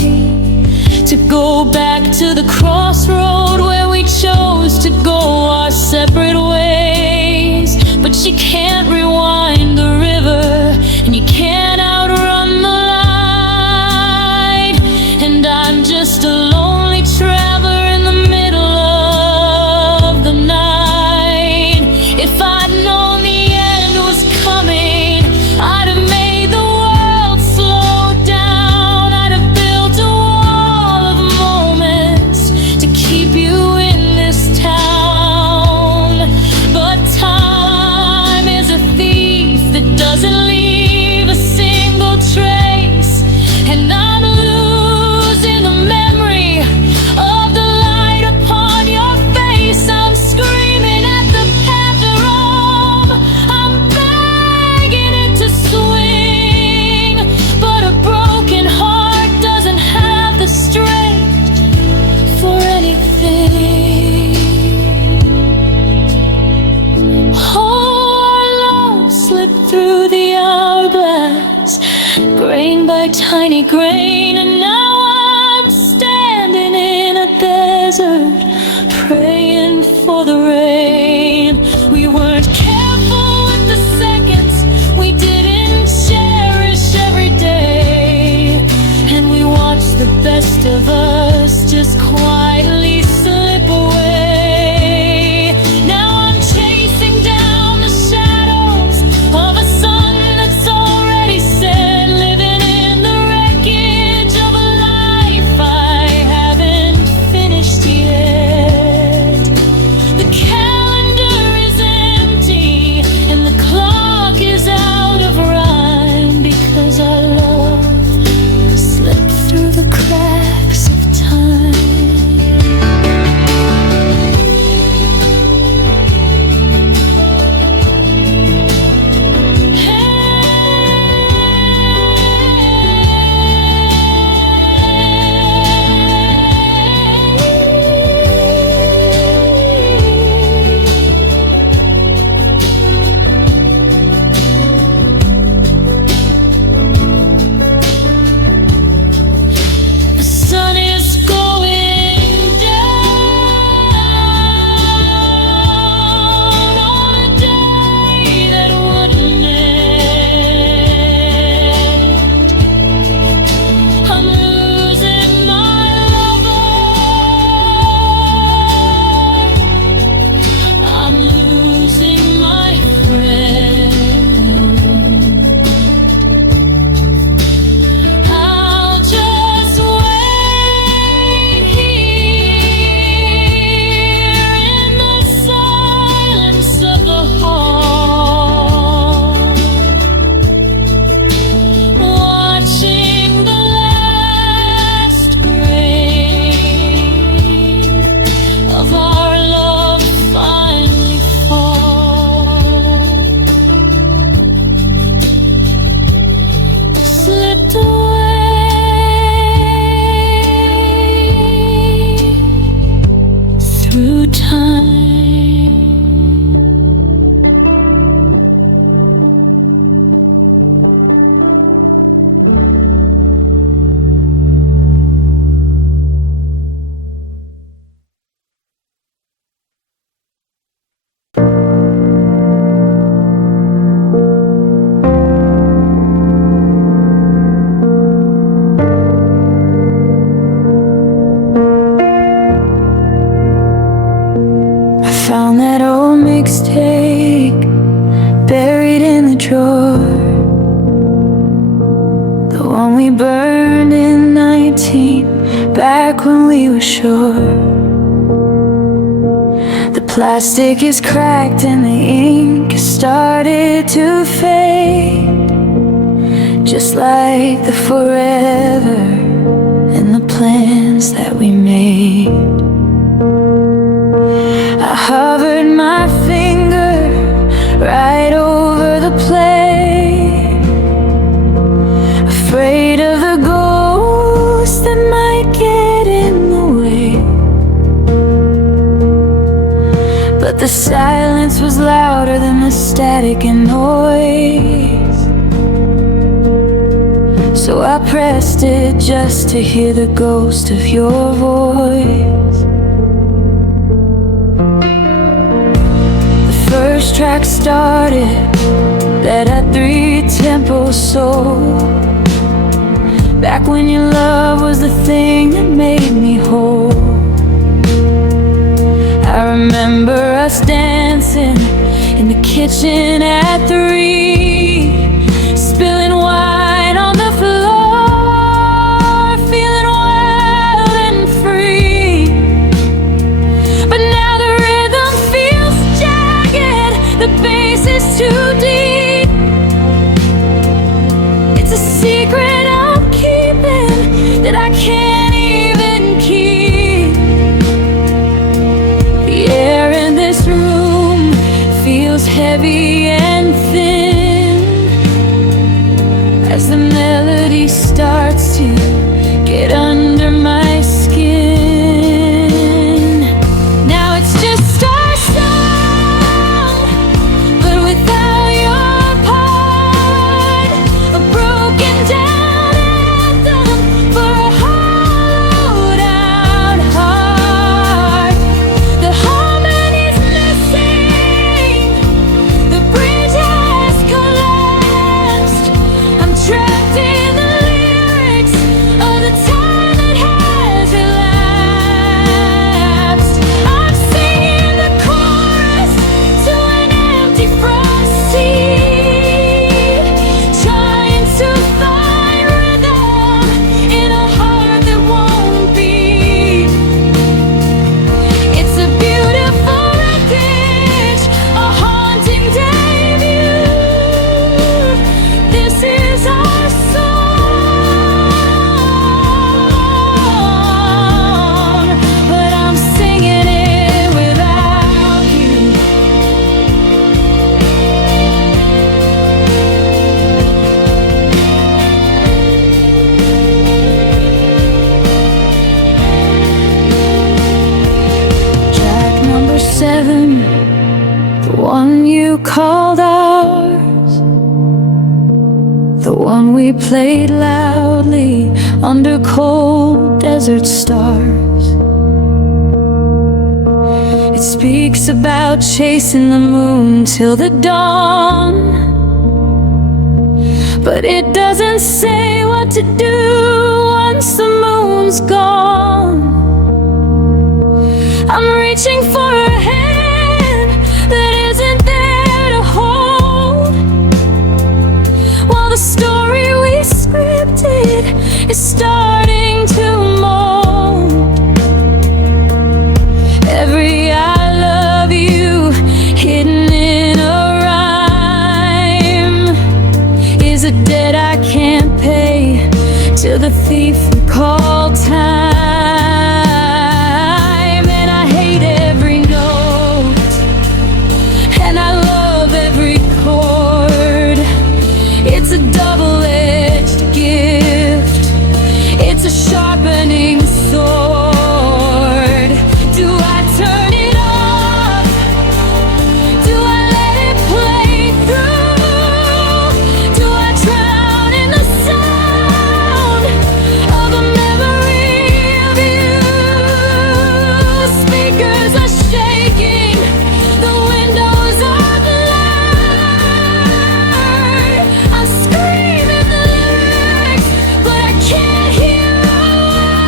to go back to the crossroad where we chose to go our separate ways. But you can't rewind the river, and you can't outrun the light. And I'm just a lonely traveler in the middle of the night. If I'd known the end was coming, I'd have made the world slow down. I'd have built a wall of moments to keep you in this town. But time is a thief that doesn't leave a single trace, and I'm losing the memory of the light upon your face. I'm screaming at the path of Rome, I'm begging it to swing, but a broken heart doesn't have the strength for anything. Oh, our love slipped through the hourglass, grain by tiny grain, and now I'm standing in a desert, praying for the rain. We weren't careful with the seconds, we didn't cherish every day, and we watched the best of us just quietly slip away. Now I'm chasing down the shadows of a sun that's already set, living in the wreckage of a life I haven't finished yet. The calendar is empty and the clock is out of rhyme, because our love slipped through the cracks of time. The sun is going down on a day that wouldn't end. I'm losing my lover, I'm losing my friend. I'll just wait here in the silence of the hall, watching the last grain of our love finally fall. Slipped away through time. I found that old mixtape buried in the drawer, the one we burned in 19, back when we were sure. The plastic is cracked and the ink has started to fade, just like the forever in the plans that we made. I hovered my finger right over the play, afraid of the ghost that might get in the way. But the silence was louder than the static and noise, so I pressed it just to hear the ghost of your voice. The first track started, that had 3-tempo soul. Back when your love was the thing that made me whole. I remember us dancing in the kitchen at 3, spilling wine on the floor, feeling wild and free. But now the rhythm feels jagged, the bass is too deep. It's a secret I'm keeping that I can't even keep. The air in this room feels heavy and thin as the melody starts to get under my skin. Now it's just our song, but without your part, a broken down anthem for a hollowed out heart. The harmony's missing, the bridge has collapsed. I'm trapped in the lyrics of the time that has elapsed. I'm singing the chorus to an empty front seat, trying to find rhythm in a heart that won't beat. It's a beautiful wreckage, a haunting debut. This is our song, but I'm singing it without you. Track number 7, the one you called ours, the one we played loudly under cold desert stars. It speaks about chasing the moon till the dawn, but it doesn't say what to do once the moon's gone. I'm reaching for a hand that isn't there to hold, while the story we scripted is starting to mold. Every I love you hidden in a rhyme is a debt I can't pay to the thief we call time. And I hate every note, and I love every chord. It's a double-edged gift, it's a sharpening sword. Do I turn it off? Do I let it play through? Do I drown in the sound of a memory of you? Speakers are shaking, the windows are blurred. I scream at the lyrics, but I can't hear a word.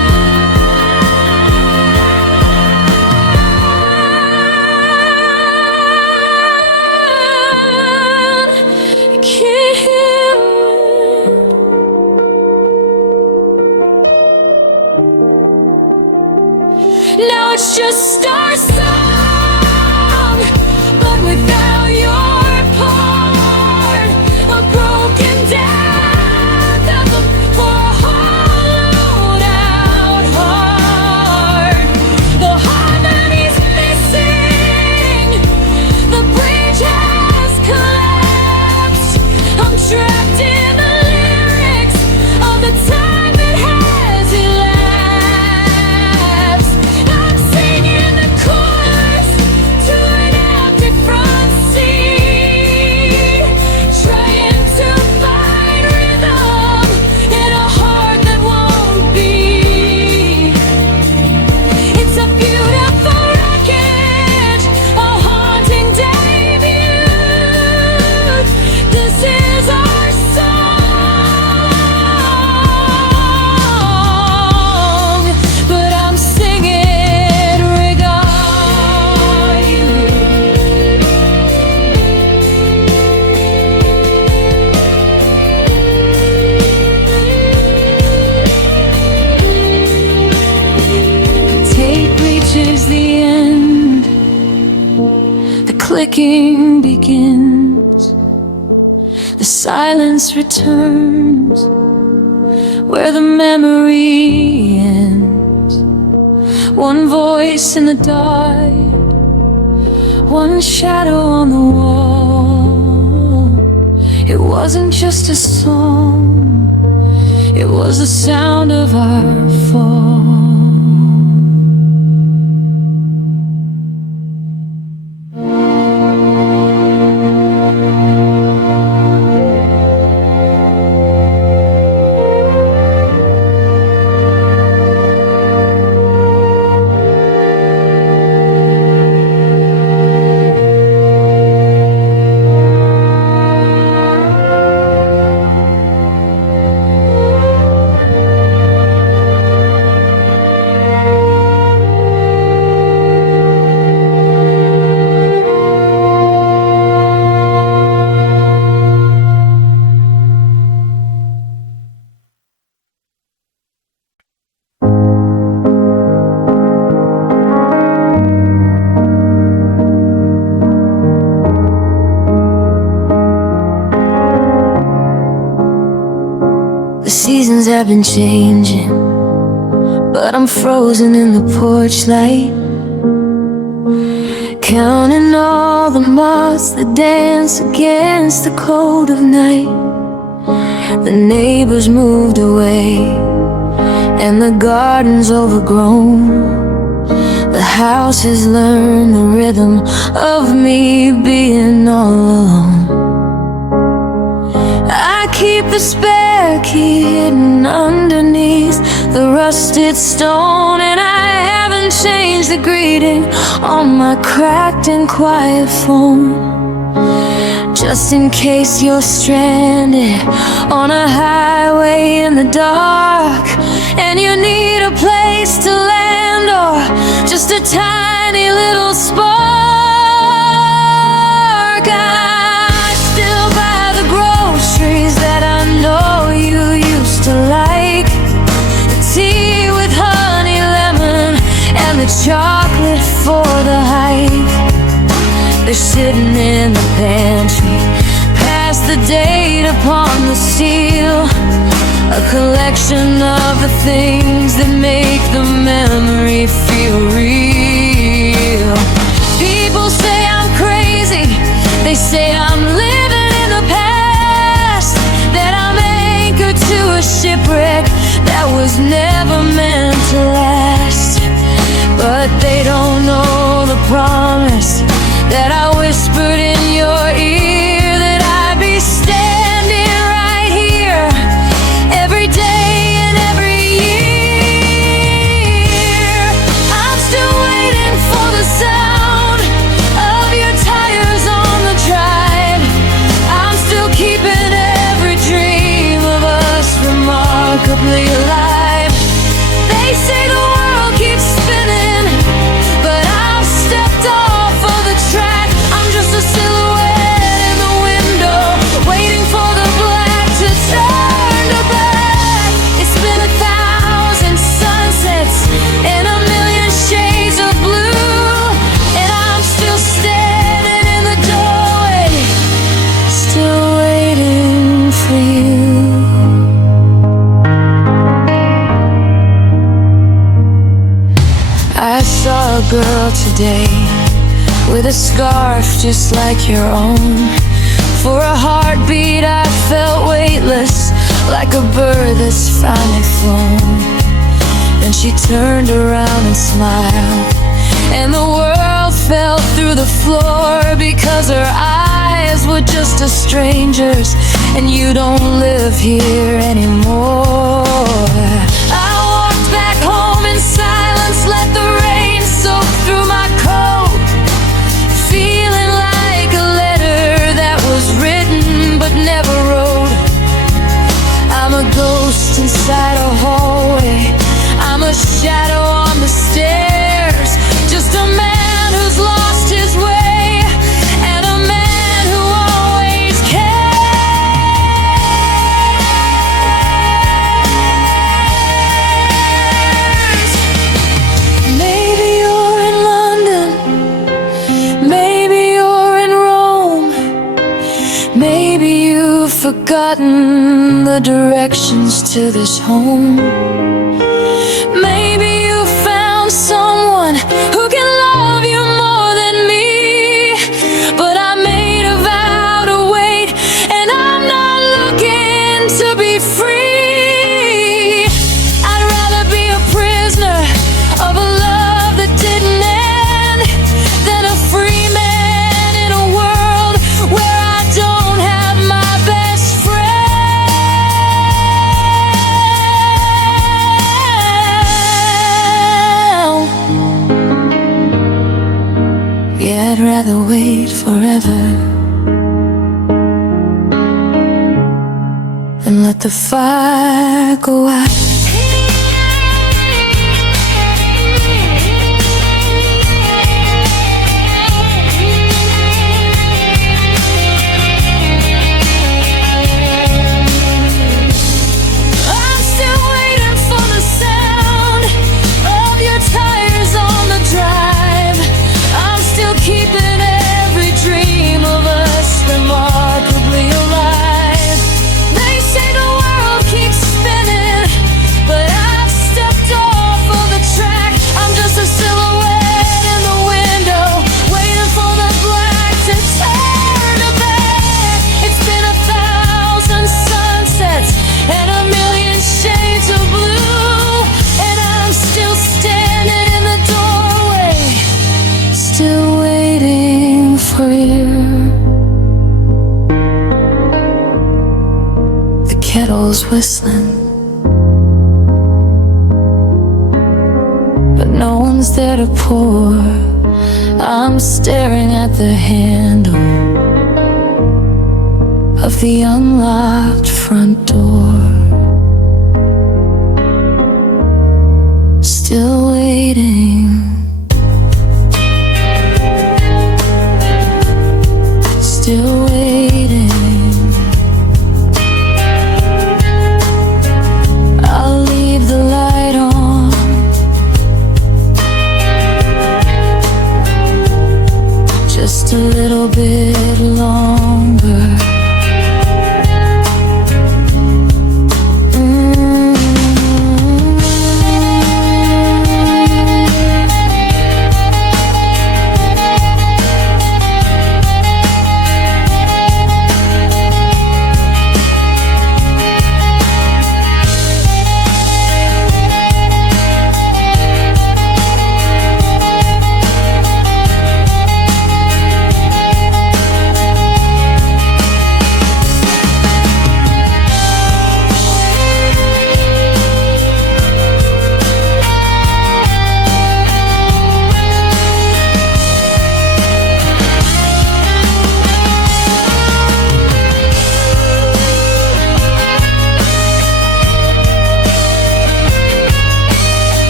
I can't hear a word. Now it's just our song, but without your part, a broken down anthem for a hollowed out clicking begins, the silence returns where the memory ends. One voice in the dark, one shadow on the wall. It wasn't just a song, it was the sound of our fall. The seasons have been changing, but I'm frozen in the porch light, counting all the moths that dance against the cold of night. The neighbors moved away, and the garden's overgrown. The house has learned the rhythm of me being all alone. I keep the spare key hidden underneath the rusted stone, and I haven't changed the greeting on my cracked and quiet phone. Just in case you're stranded on a highway in the dark, and you need a place to land or just a tiny little spark. I still buy the groceries that I know you used to like, the tea with honey lemon and the chocolate for the hype. They're sitting in the pantry, past the date upon the seal, a collection of the things that make the memory feel real. People say I'm crazy, they say I'm living in the past, that I'm anchored to a shipwreck that was never meant to last. But they don't know the promise that I whispered in your ear, that I'd be standing right here every day and every year. I'm still waiting for the sound of your tires on the drive. I'm still keeping every dream of us remarkably alive. They say the world keeps spinning, but I've stepped off of the track. I'm just a silhouette in the window, waiting for the black to turn to black. It's been 1,000 sunsets and a million shades of blue, and I'm still standing in the doorway, still waiting for you. I saw a girl today with a scarf just like your own. For a heartbeat I felt weightless, like a bird that's finally flown. Then she turned around and smiled, and the world fell through the floor, because her eyes were just a stranger's, and you don't live here anymore. I walked back home in silence, let the rain soak through my coat, feeling like a letter that was written but never wrote. I'm a ghost inside a hallway, I'm a shadow on the stairs, just a man who's lost his way, and a man who always cares. forgotten the directions to this home. Maybe you found someone who can love you more than me, but I made a vow to wait, and I'm not looking to be free. I'd rather be a prisoner of a love that didn't end than a free man in a world where I don't have my best friend. Yeah, I'd rather wait forever than let the fire go out. I'm still waiting for the sound of your tires on the drive. I'm still keeping every dream of us remarkably alive. They say the world keeps spinning, but I've stepped off of the track. I'm just a silhouette in the window, waiting for the black to turn to black. It's been 1,000 sunsets and a million shades of blue, and I'm still standing in the doorway, still waiting for you. The kettle's whistling, but no one's there to pour. I'm staring at the handle of the unlocked front door, still waiting, still waiting. I'll leave the light on, just a little bit longer.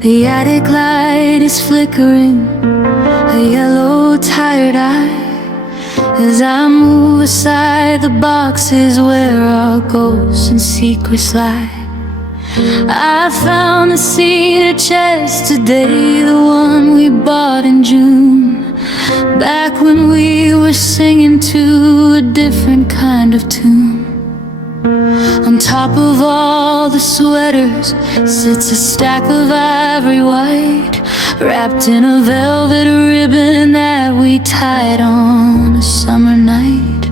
The attic light is flickering, a yellow tired eye, as I move aside the boxes where our ghosts and secrets lie. I found the cedar chest today, the one we bought in June, back when we were singing to a different kind of tune. On top of all the sweaters sits a stack of ivory white, wrapped in a velvet ribbon that we tied on a summer night.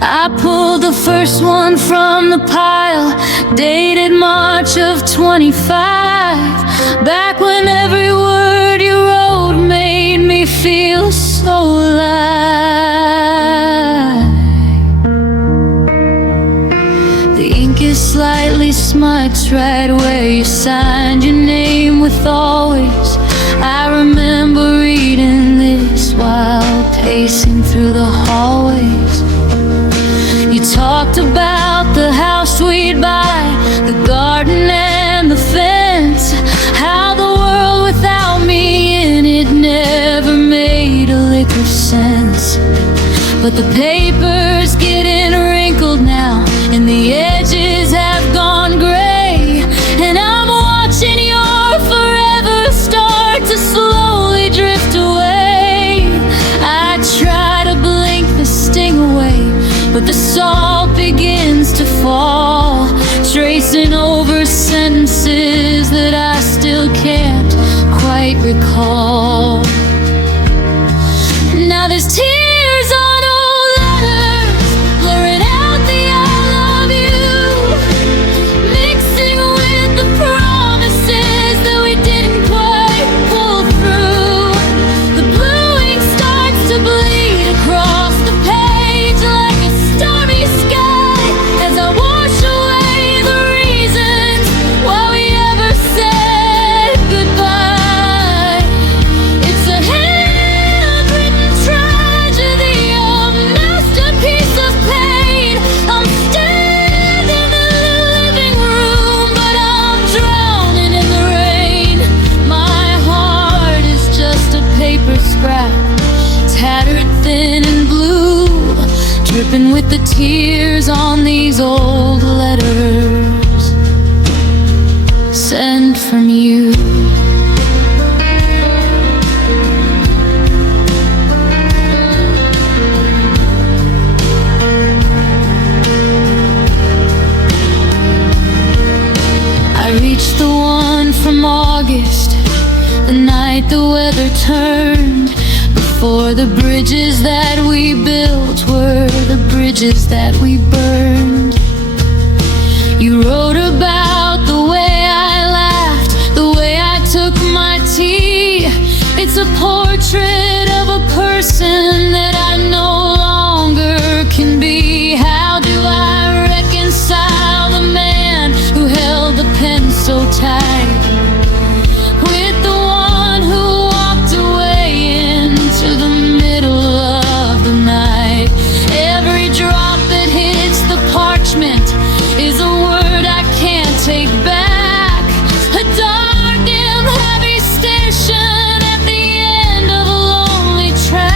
I pulled the first one from the pile, dated March of 25, back when every word you wrote made me feel so alive. The ink is slightly smudged right where you signed your name with always. I remember reading this while pacing through the hallways. You talked about the house we'd buy, the garden ever since. But the paper's getting wrinkled now, and the edges have gone gray, and I'm watching your forever start to slowly drift away. I try to blink the sting away, but the salt begins to fall, tracing over sentences that I still can't quite recall. Now there's tears on old letters, blurring out the I love you, mixing with the promises that we didn't quite pull through. The blue ink starts to bleed across the page like a stormy sky as I wash away the reasons why we ever said goodbye. It's a handwritten tragedy, a masterpiece of pain. I'm standing in the living room, but I'm drowning in the rain. My heart is just a paper scrap, tattered, thin and blue, dripping with the tears on these old letters sent from you. I reached the one from August, the night the weather turned, before the bridges that we built were the bridges that we burned. You wrote about the way I laughed, the way I took my tea. It's a portrait of a person that I no longer can be. How do I reconcile the man who held the pen so tight with the one who walked away into the middle of the night? Every drop that hits the parchment is a word I can't take back, a dark and heavy station at the end of a lonely track.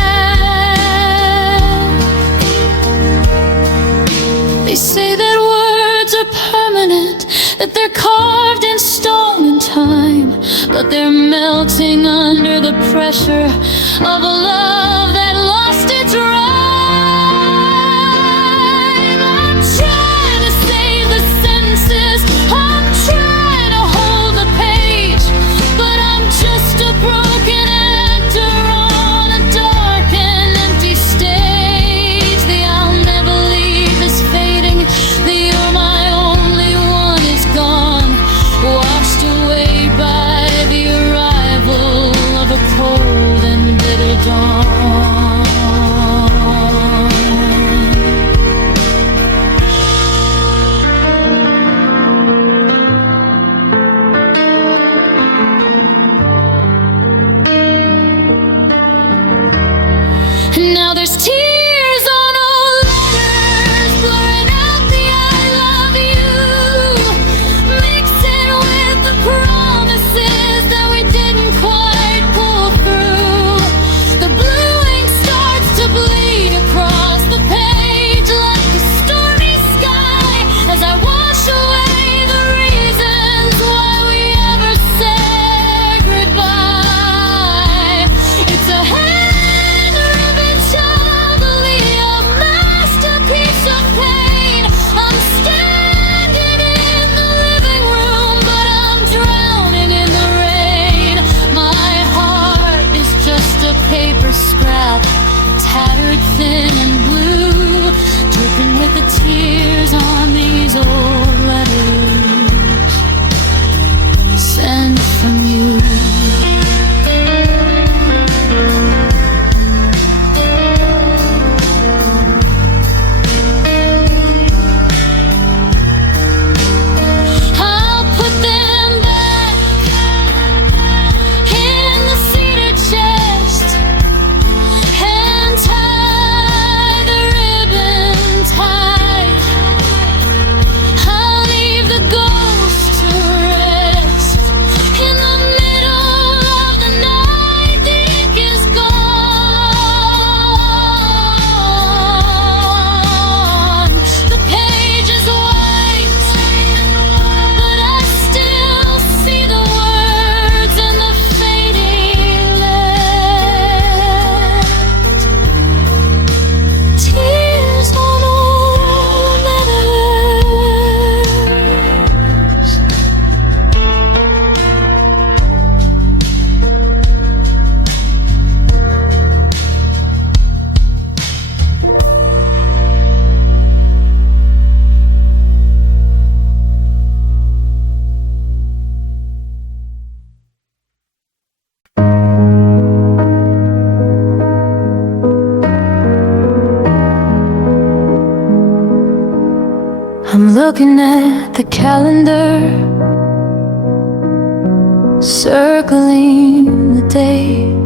They say that words are permanent, that they're carved in stone and time, but they're melting under the pressure of a love that lost its rhyme. I'm trying to save the sentences, I'm trying to hold the page, but I'm just a broken actor on a dark and empty stage. The I'll never leave is fading, the you're my only one is gone, washed away by the arrival of a cold and bitter dawn. And now there's tears on old letters, blurring out the I love you, mixing with the promises that we didn't quite pull through. The blue ink starts to bleed across the page like a stormy sky as I wash away the reasons why we ever said goodbye. It's a handwritten tragedy, a masterpiece of pain. I'm standing in the living room, but I'm drowning in the rain. My heart is just a paper scrap, tattered, thin and blue, dripping with the tears on these old letters sent from you. I'll put them back in the cedar chest and tie the ribbon tight. looking at the calendar, circling the date,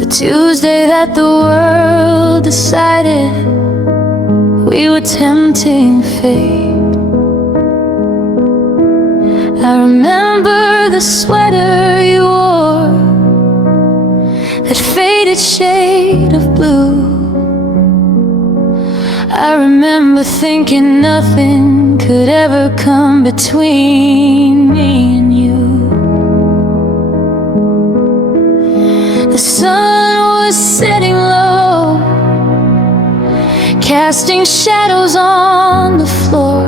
the Tuesday that the world decided we were tempting fate. I remember the sweater you wore, that faded shade of blue. I remember thinking nothing could ever come between me and you. The sun was setting low, casting shadows on the floor,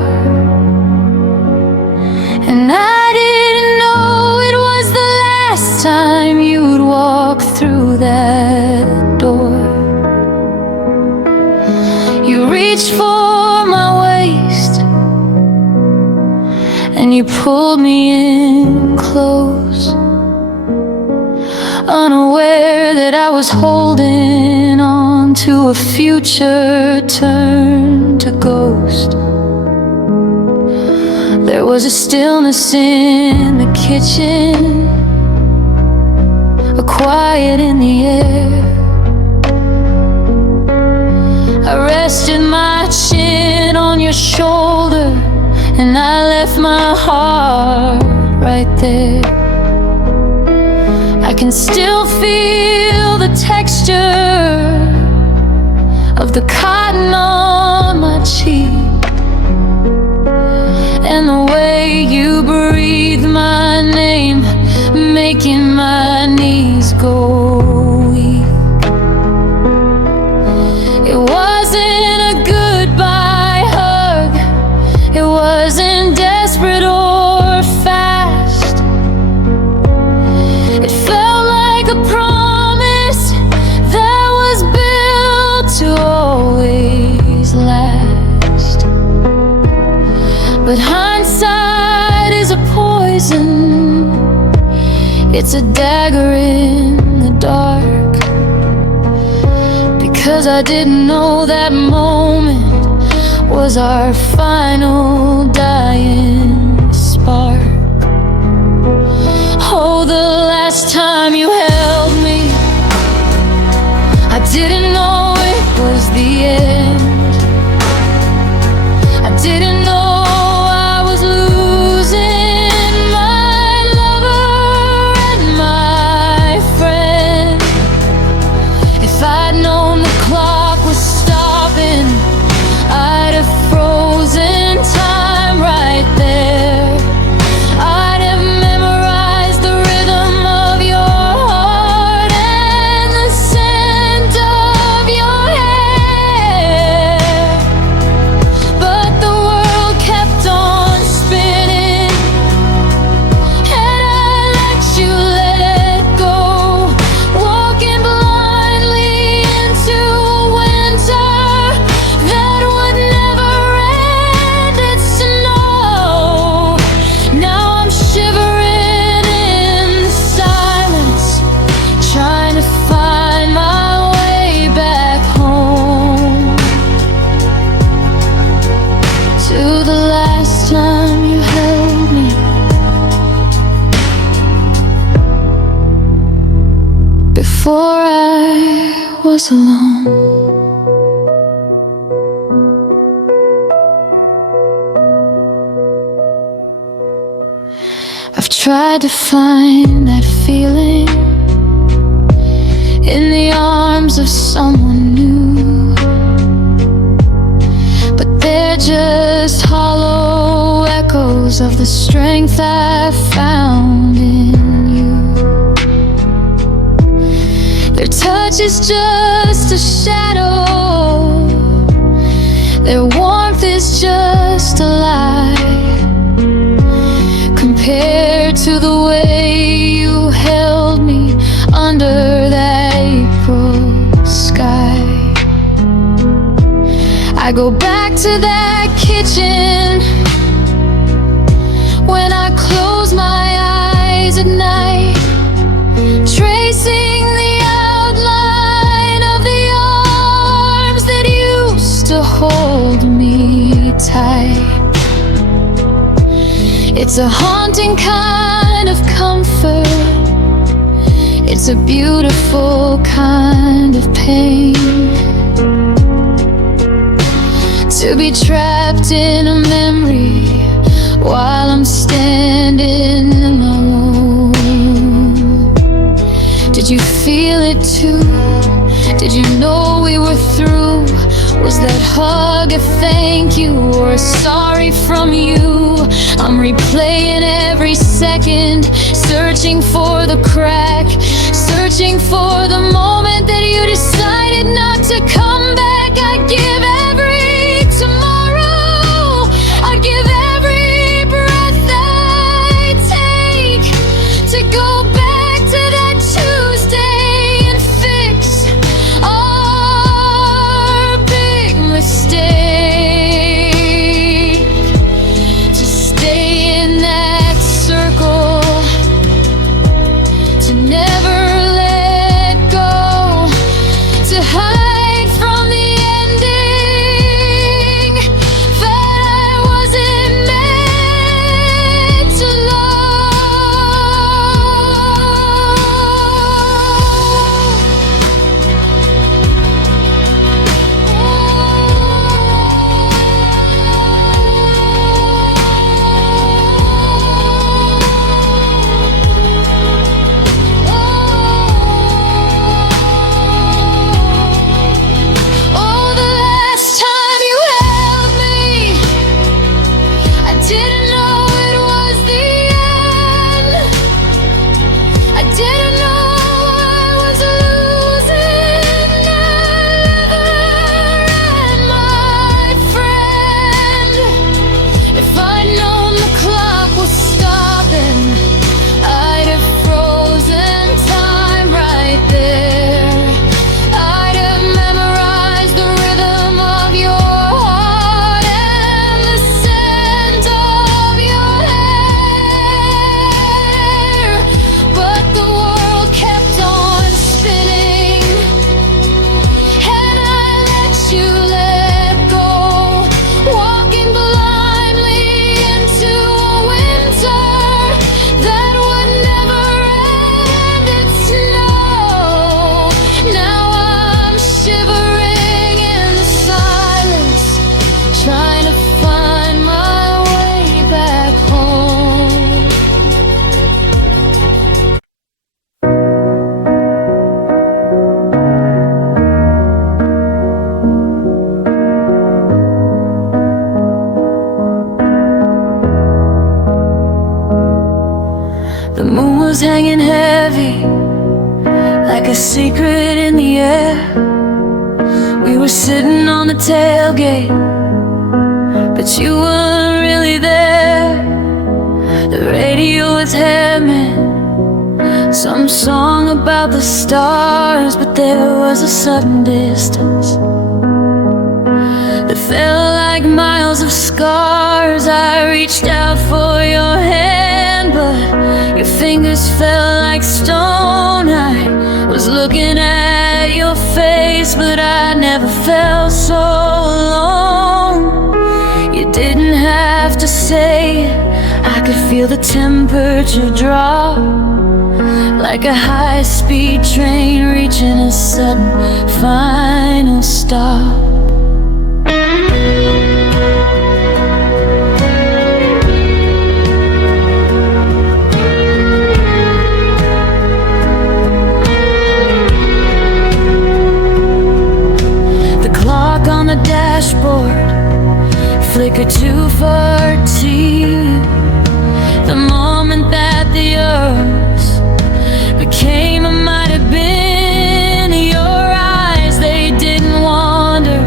and I didn't know it was the last time you'd walk through that door. You reached for my waist and you pulled me in close, unaware that I was holding on to a future turned to ghost. There was a stillness in the kitchen, a quiet in the air. I rested my chin on your shoulder and I left my heart right there. I can still feel the texture of the cotton on my cheek, and the way you breathe my name, making my knees go weak. It wasn't a goodbye hug, it wasn't desperate or fast. It felt like a promise that was built to always last. But hindsight is a poison, it's a dagger in the dark. Because I didn't know that moment was our final dying spark. Oh, the last time you held me, I didn't know it was the end. I didn't know I was losing my lover and my friend. If I'd known the clock was stopping, I'd have frozen time right there. I'd have memorized the rhythm of your heart and the scent of your hair. But the world kept on spinning and I let you let it go, walking blindly into a winter that would never end its snow. Now I'm shivering in silence, trying to find my way back home. To the last time you held me, before I was alone. I've tried to find that feeling in the arms of someone new, but they're just hollow echoes of the strength I found in you. Their touch is just a shadow, their warmth is just a lie, compared to the way you held me under that April sky. I go back to that kitchen when I close my eyes at night, tracing the outline of the arms that used to hold me. It's a haunting kind of comfort. It's a beautiful kind of pain. To be trapped in a memory while I'm standing alone. Did you feel it too? Did you know we were through? Was that hug a thank you or a sorry from you? I'm replaying every second, searching for the crack, searching for the moment that you decided not to come back. I'd give every tomorrow, I'd give every breath I take to go back to that Tuesday and fix our big mistake. To stay in that circle, to never let go, to hide from the ending that I wasn't meant to Oh, the last time you held me, I didn't know it was the end. I didn't know I was losing never and my friend. If I'd known the clock was stopping, I'd have frozen time right there. I'd have memorized the rhythm of your heart and the scent of your hair. But the world kept on spinning, and I let you let go, walking blindly into a winter that would never end its snow. Now I'm shivering in the silence, trying to find my way back home. The moon was hanging heavy, like a secret in the air. We were sitting on the tailgate, but you weren't really there. The radio was hammering some song about the stars, but there was a sudden distance that felt like miles of scars. I reached out for your hand, but your fingers felt like stone. I was looking at your face, but I never felt so alone. You didn't have to say it, I could feel the temperature drop, like a high-speed train reaching a sudden final stop. The clock on the dashboard flickered to 14. The moment that the earth became a might have been. Your eyes, they didn't wander,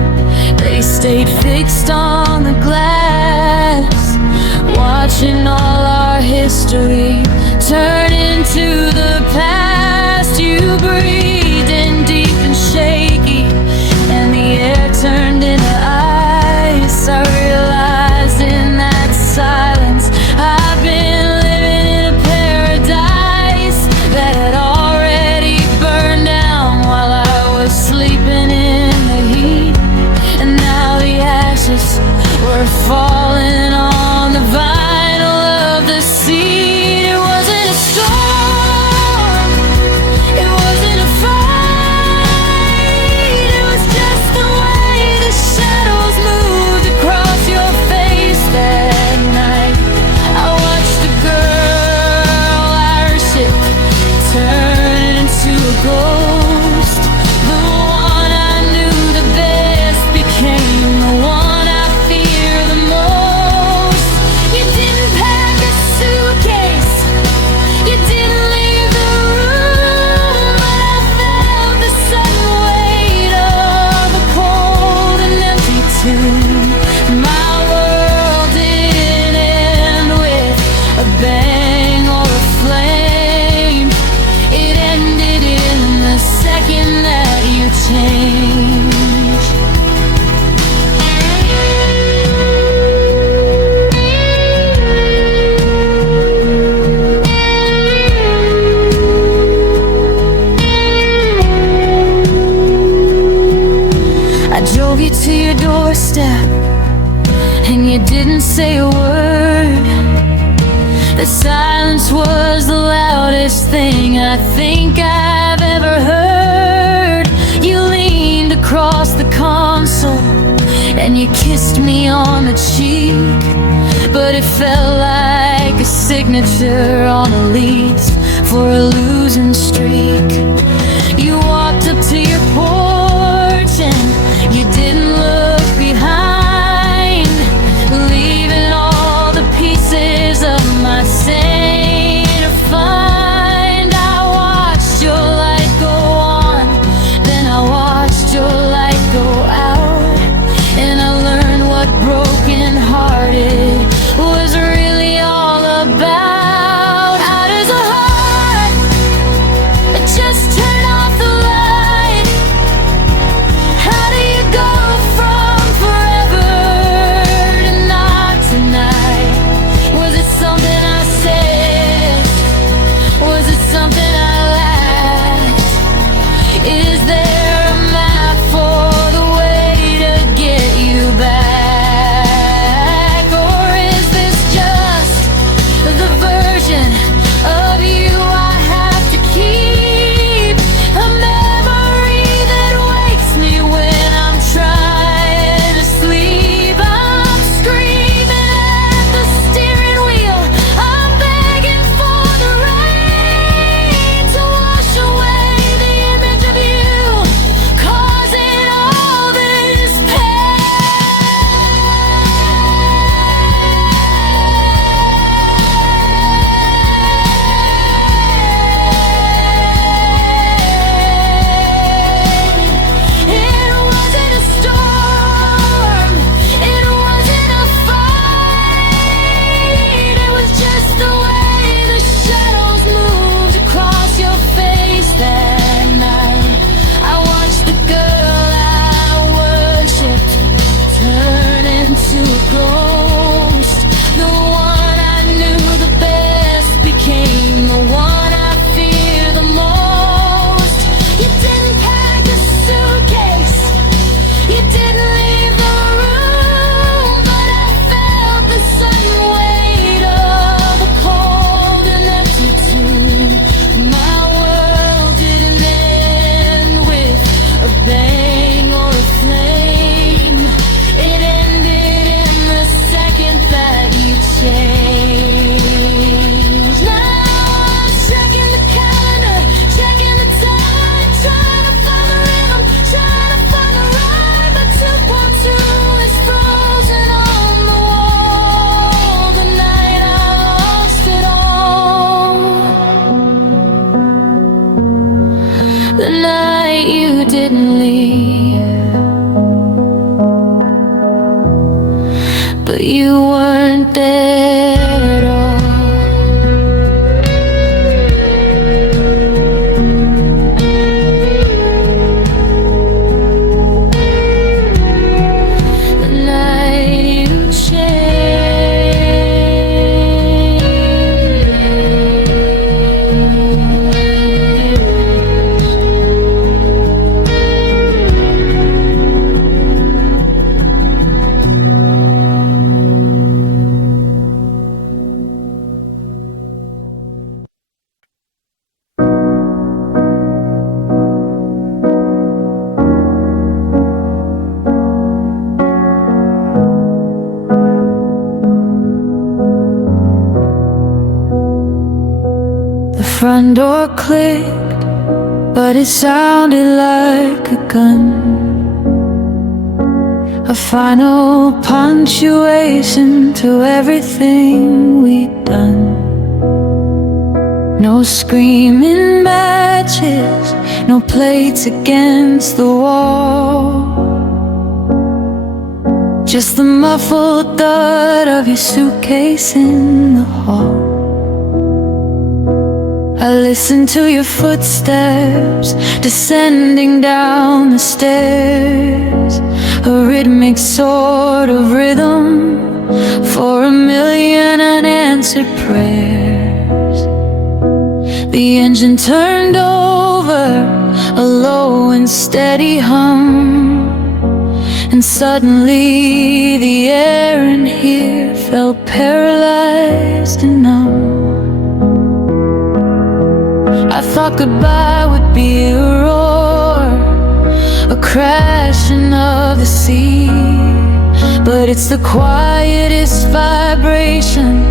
they stayed fixed on the glass, watching all our history turn into the past. You breathed in deep and shaky, and the air turned into ice. I realized in that silence I've been living in a paradise. your doorstep, and you didn't say a word. The silence was the loudest thing I think I've ever heard. You leaned across the console and you kissed me on the cheek, but it felt like a signature on a lease for a losing streak. You walked up to your porch and you didn't look behind, leaving all the pieces of my say to find. I watched your light go on, then I watched your light go out, and I learned what broken hearted was really all about. How does a heart just turn off the light? How do you go from forever to not tonight? Was it something I said? Was it something I lacked? Is there a map for the way to get you back? Or is this just the version of you I have to keep? A memory that wakes me when I'm trying to sleep. I'm screaming at the steering wheel, I'm begging for the rain to wash away the image of you, causing all this It wasn't a storm, it wasn't a fight, it was just the way the shadows moved across your face that night. I watched the girl I worshipped turn into a ghost. The one I knew the best became the one I fear the most. You didn't pack a suitcase, you didn't leave the room, but I felt the sudden weight of a cold and empty tomb. My world didn't end with a bang or a flame. It ended in the second that you changed. Now I'm checking the calendar, checking the time, trying to find the rhythm, trying to find the rhyme, but 2.2 is frozen on the wall. The night I lost it all, the night you didn't leave, but you weren't there at all. The night you The front door clicked, but it sounded like a gun. A final punctuation to everything we'd done. No screaming matches, no plates against the wall, just the muffled thud of your suitcase in the hall. I listen to your footsteps descending down the stairs, a rhythmic sort of rhythm for a million unanswered prayers. The engine turned over, a low and steady hum, And suddenly the air in here felt paralyzed and numb. I thought goodbye would be a roar, a crashing of the sea, but it's the quietest vibration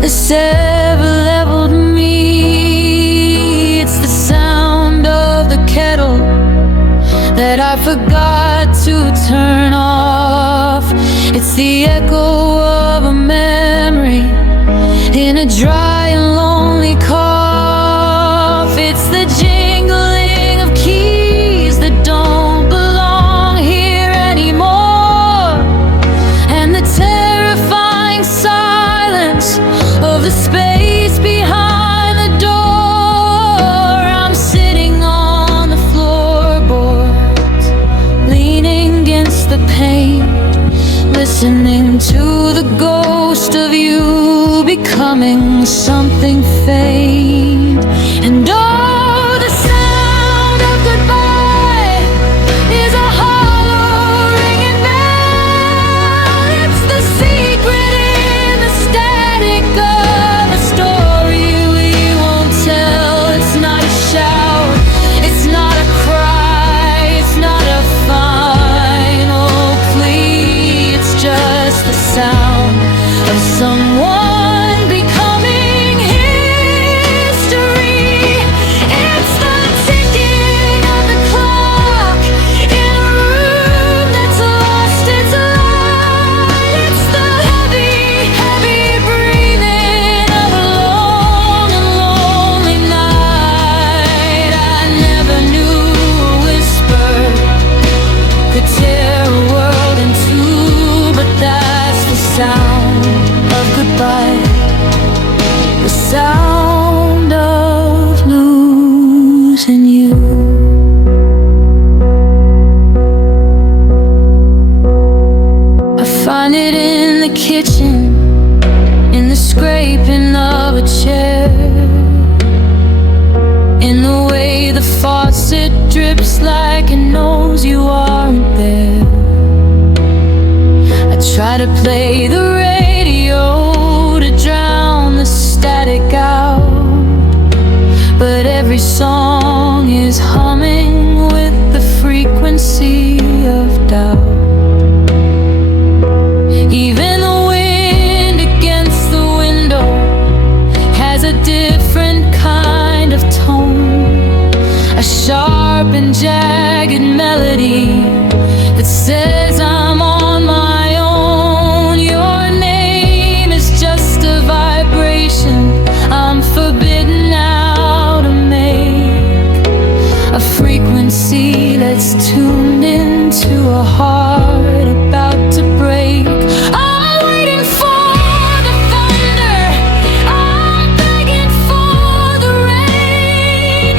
that's ever leveled me. It's the sound of the kettle that I forgot to turn off. It's the echo of a memory in a dry and lonely cough. It's the jingling of keys that don't belong here anymore, and the terrifying silence of the space behind the door. I'm sitting on the floorboards, leaning against the paint, listening to the ghost of you becoming something faint. And oh, the sound of goodbye is a hollow ringing bell. It's the secret in the static of a story we won't tell. It's not a shout, it's not a cry, it's not a final plea. It's just the sound of someone becoming history. It's the ticking of the clock in a room that's lost its light. It's the heavy, heavy breathing of a long and lonely night. I never knew a whisper could tear a world in two, but that's the sound of goodbye, the sound of losing you. I find it in the kitchen, in the scraping of a chair, in the way the faucet drips like it knows you aren't there. I try to play the radio to drown the static out, but every song is humming with the frequency of doubt. Even the wind against the window has a different kind of tone, a sharp and jagged melody that says I'm on my own. Your name is just a vibration I'm forbidden now to make, a frequency that's tuned into a heart about to break. I'm waiting for the thunder, I'm begging for the rain.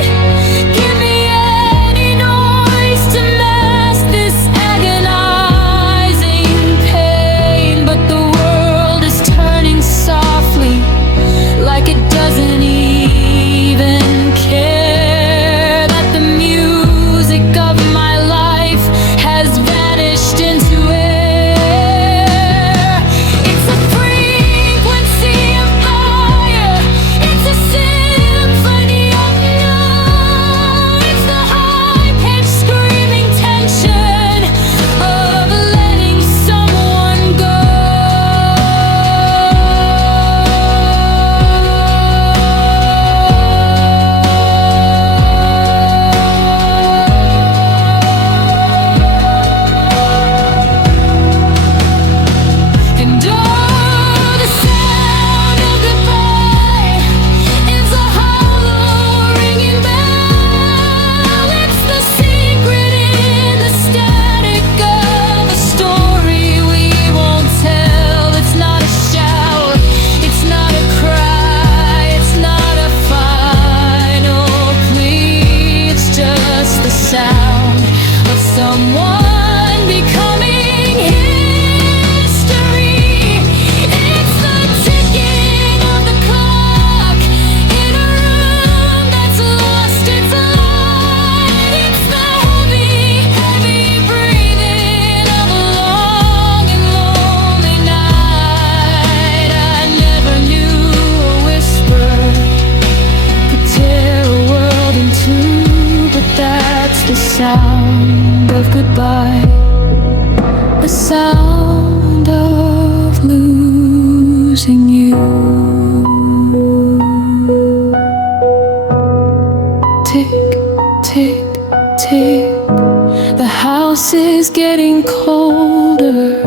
Give me any noise to mask this agonizing pain. But the world is turning softly, like it doesn't even care that the music of my life has vanished into air. It's a frequency of fire, it's a symphony of night. It's the high-pitched screaming tension of letting someone go. And oh, the sound of goodbye is a hollow ringing bell. It's the secret in the static of a story we won't tell. It's not a shout, it's not a cry, it's not a final plea. It's just the sound of someone becoming history. It's the ticking of the clock in a room that's lost its light. It's the heavy, heavy breathing of of goodbye, the sound of losing you. Tick, tick, tick, the house is getting colder.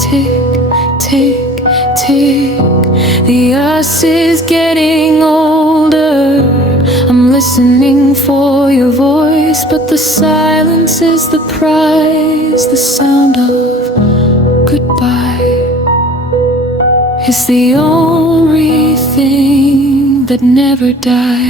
Tick, tick, tick, the us is getting older. I'm listening for your voice, but the silence is the prize. The sound of goodbye is the only thing that never dies.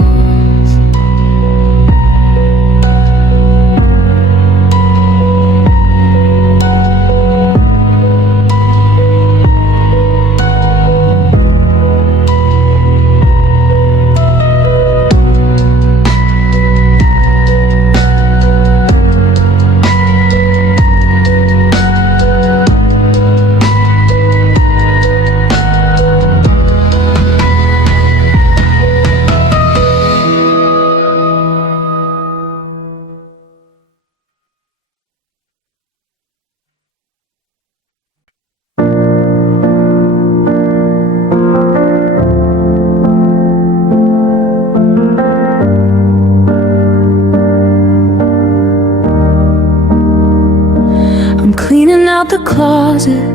Cleaning out the closet,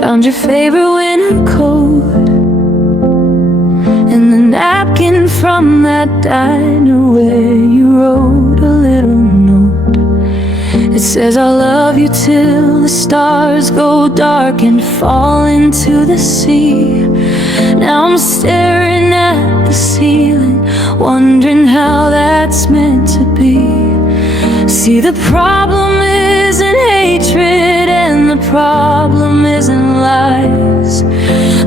found your favorite winter coat and the napkin from that diner where you wrote a little note. It says, I love you till the stars go dark and fall into the sea. Now I'm staring at the ceiling, wondering how that's meant to be. See, the problem isn't hatred, and the problem isn't lies.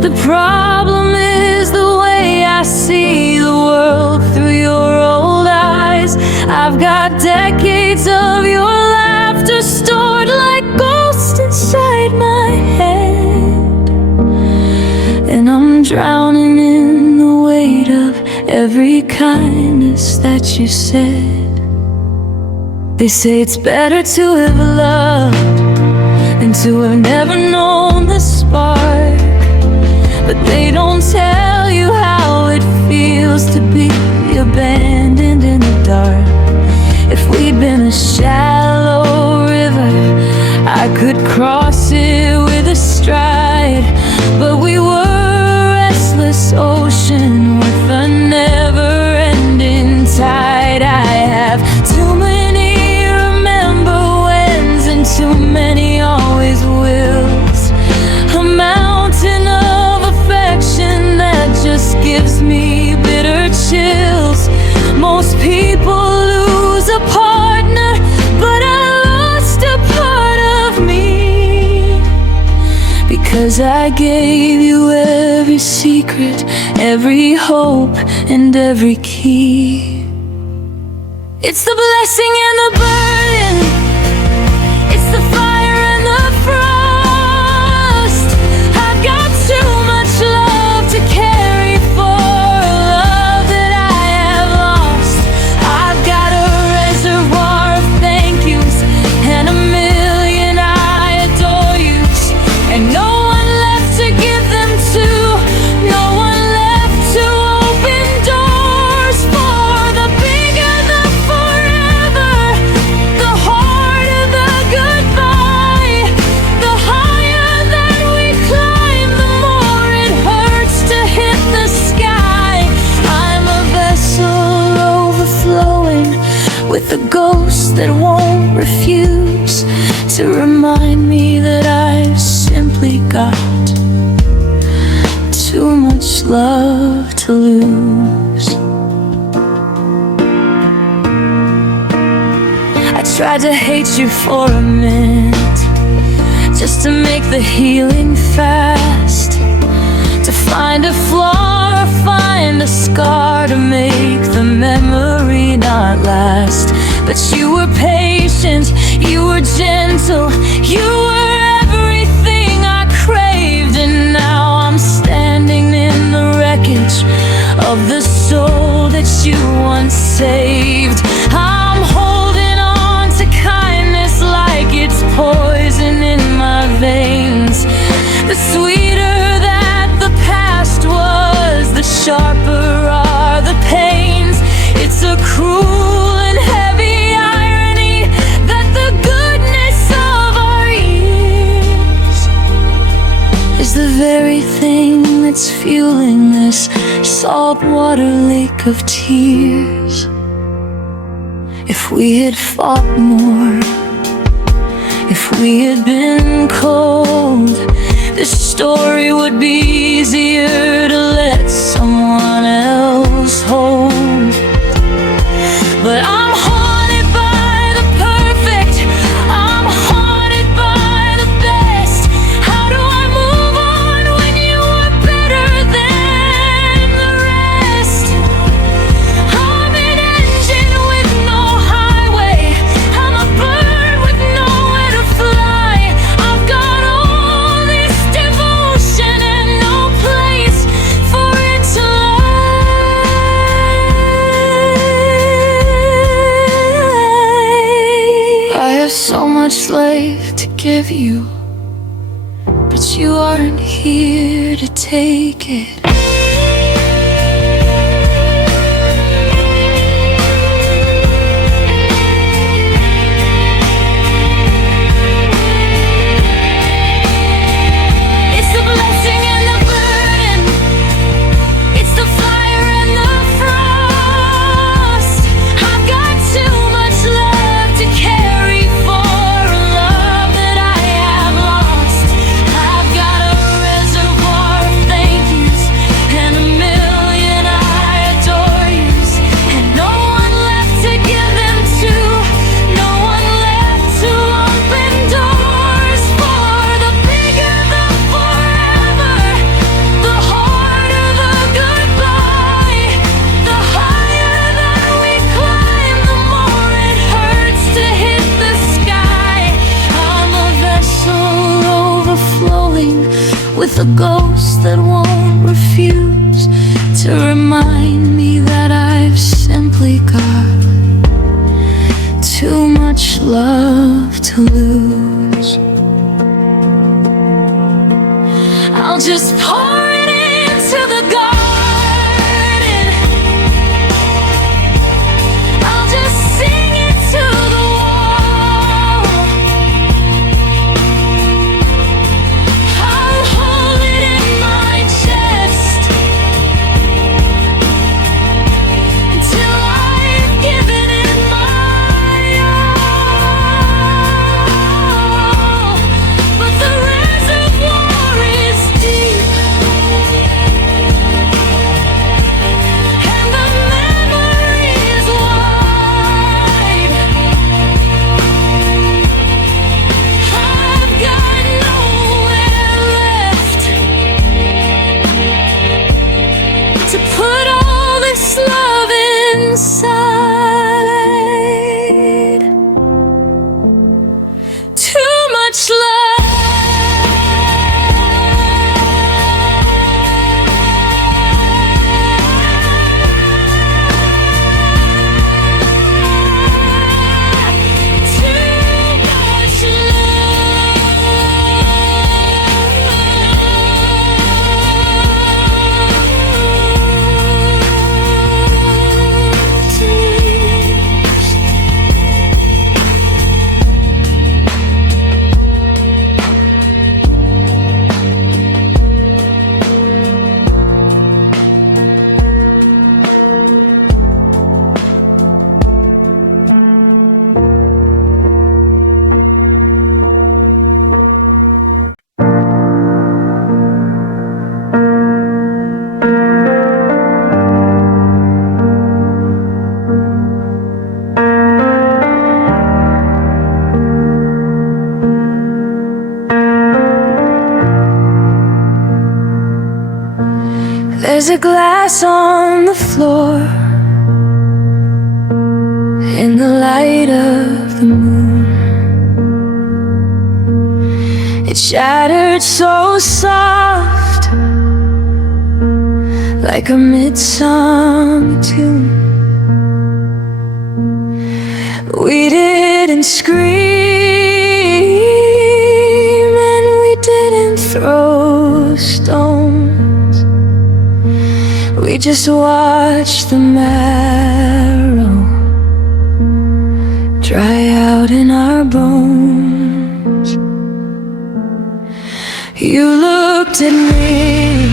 The problem is the way I see the world through your old eyes. I've got decades of your laughter stored like ghosts inside my head, and I'm drowning in the weight of every kindness that you said. They say it's better to have loved than to have never known the spark, but they don't tell you how it feels to be abandoned in the dark. If we'd been a shallow river, I could cross it with a stride, but we were a restless ocean with a never-ending tide. I have too many too many always wills, a mountain of affection that just gives me bitter chills. Most people lose a partner, but I lost a part of me, because I gave you every secret, every hope, and every key. It's the blessing and the burden, the fire and the frost. I've got too much love to carry for a love that I have lost. I've got a reservoir of thank yous and a million I adore yous, and no one left to give them to, no one left to open doors for. The bigger the forever, the harder the goodbye. The higher that we climb, the more it hurts to hit the sky. I'm a vessel overflowing with a ghost that won't refuse to remind me that I've simply got too much love to lose. I tried to hate you for a minute, just to make the healing fast, to find a flaw or find a scar to make the memory not last. But you were patient, you were gentle, you were everything I craved, and now I'm standing in the wreckage of the soul that you once saved. I'm holding on saltwater lake of tears. If we had fought more, if we had been cold, this story would be easier to let someone else hold. But I'm haunted by the perfect, I'm haunted by the best. How do I move on when you were better than the rest? I'm an engine with no highway, I'm a bird with nowhere to fly. I've got all this devotion and no place for it to lie. I have so much life to give you, but you aren't here to take it. It's the blessing and the burden, it's the fire and the frost. I've got too much love to carry for a love that I have lost. I've got a reservoir of thank yous and a million I adore yous, and no one left to give them to, no one left to open doors for. The bigger the forever, the harder the goodbye. The higher that we climb, the more it hurts to hit the sky. I'm a vessel overflowing with a ghost that won't refuse to remind me that I've simply got too much love to lose. I'll just pour it into the garden, I'll just sing it to the wall. I'll hold it in my chest until I've given it my all. But the reservoir is deep, and the memory is wide. I've got nowhere left to put all this love inside. Too much There's a glass on the floor in the light of the moon. It shattered so soft, like a midsummer tune. We didn't scream and we didn't throw stones. We just watched the marrow dry out in our bones. You looked at me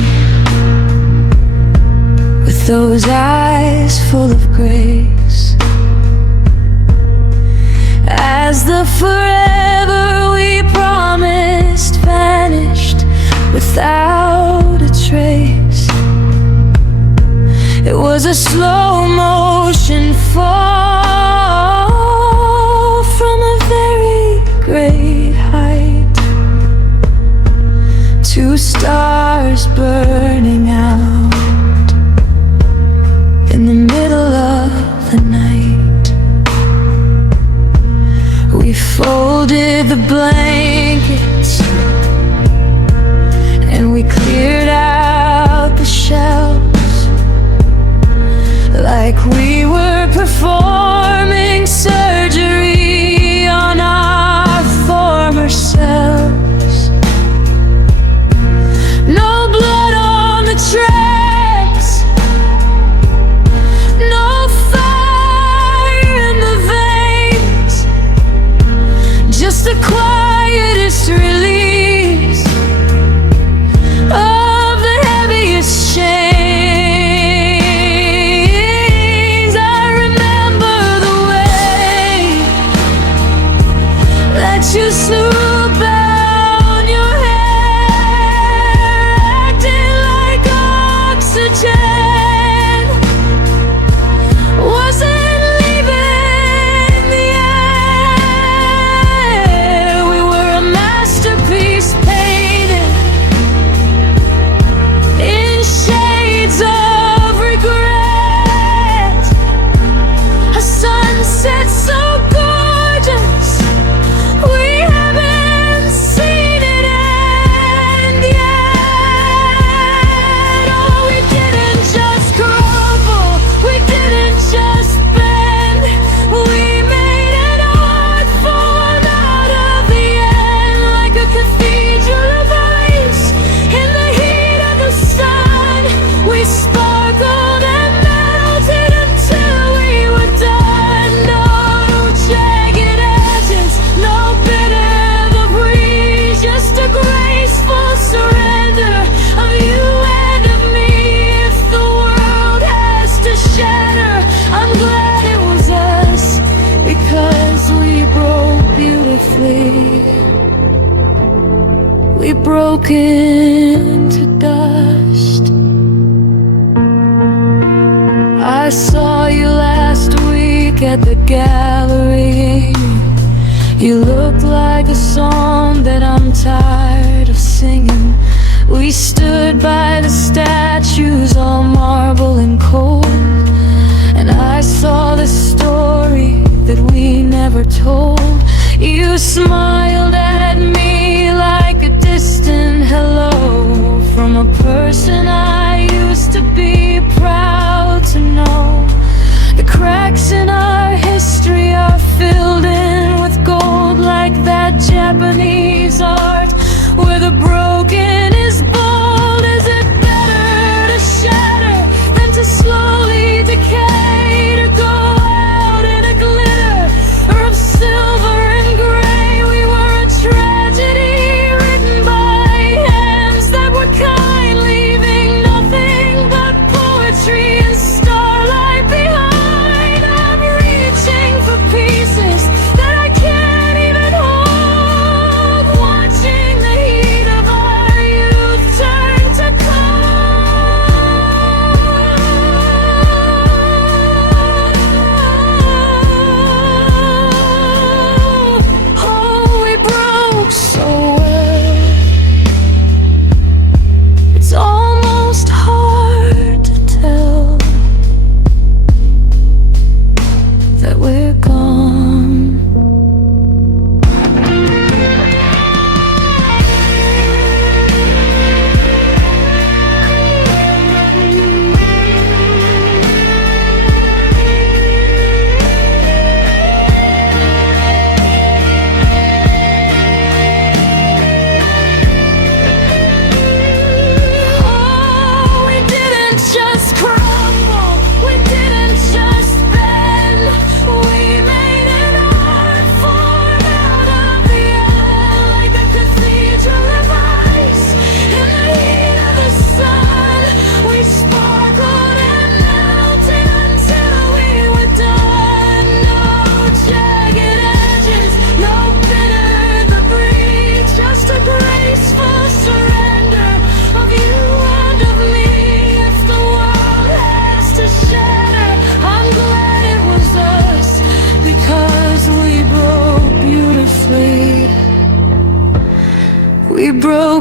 with those eyes full of grace. As the forever we promised vanished without a trace. It was a slow motion fall from a very great height. Two stars burning out in the middle of the night. We folded the blankets and we cleared out the shelves like we were performing surgery on our former selves. No blood on the tracks, no fire in the veins, just the quietest release of the heaviest chains. I remember the way that you swoop down your hair, acting like oxygen wasn't leaving the air. We were a masterpiece painted in shades of regret. A sunset so gorgeous we haven't seen it end yet. Oh, we didn't just crumble, we didn't just bend, we made an art form out of the end, like a cathedral of ice in the heat of the sun. We sparkled and melted until we were done. No jagged edges, no bitter the breeze, just a graceful surrender of you and of me. If the world has to shatter, I'm glad it was us, because we broke beautifully. We broke into dust. I saw you last week at the gallery. You look like a song that I'm tired of singing. We stood by the statues, all marble and cold, and I saw the story that we never told. You smiled at me like a distant hello from a person I used to be proud to know. The cracks in our history are filled in with gold, like that Japanese art where the broken is bold. Is it better to shatter than to slowly decay, to go out in a glitter or of silver and gray? We were a tragedy written by hands that were kind, leaving nothing but poetry and starlight behind. I'm reaching for pieces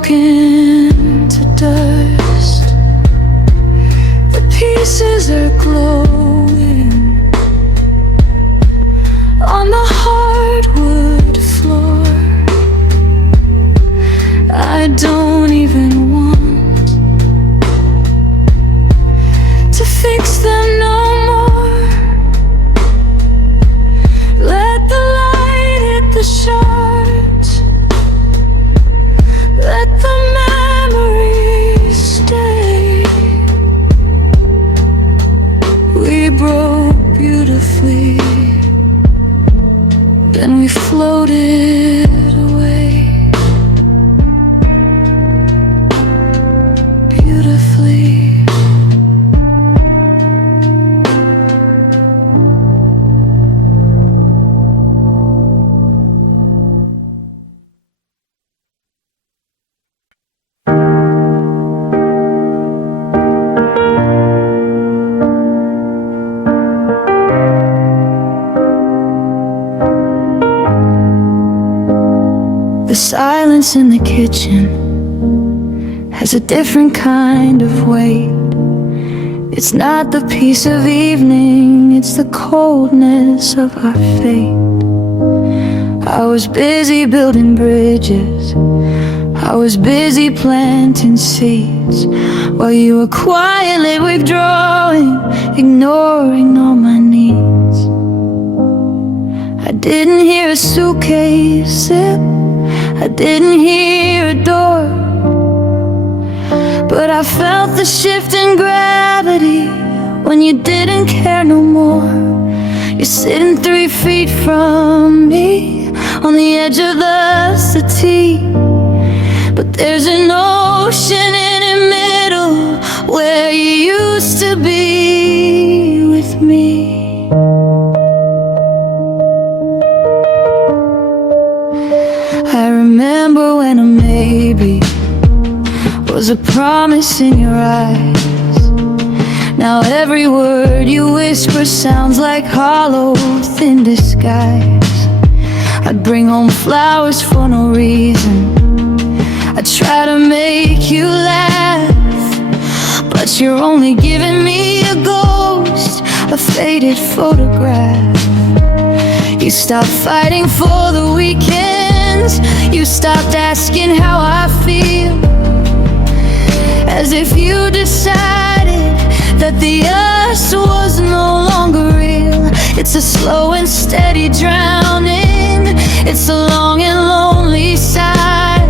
broken to dust. The pieces are glowing on the hardwood floor. I don't even want to fix them no more. Let the light hit the shards. Let the memories stay. We broke beautifully, then we floated away. Beautifully. The silence in the kitchen has a different kind of weight. It's not the peace of evening, it's the coldness of our fate. I was busy building bridges, I was busy planting seeds, while you were quietly withdrawing, ignoring all my needs. I didn't hear a suitcase zip, I didn't hear a door, but I felt the shift in gravity when you didn't care no more. You're sitting 3 feet from me on the edge of the city, but there's an ocean in the middle where you used to be with me. I remember when a maybe was a promise in your eyes. Now every word you whisper sounds like hollow, thin disguise. I'd bring home flowers for no reason, I'd try to make you laugh, but you're only giving me a ghost, a faded photograph. You stopped fighting for the weekends, you stopped asking how I feel, as if you decided that the us was no longer real. It's a slow and steady drowning, it's a long and lonely sigh,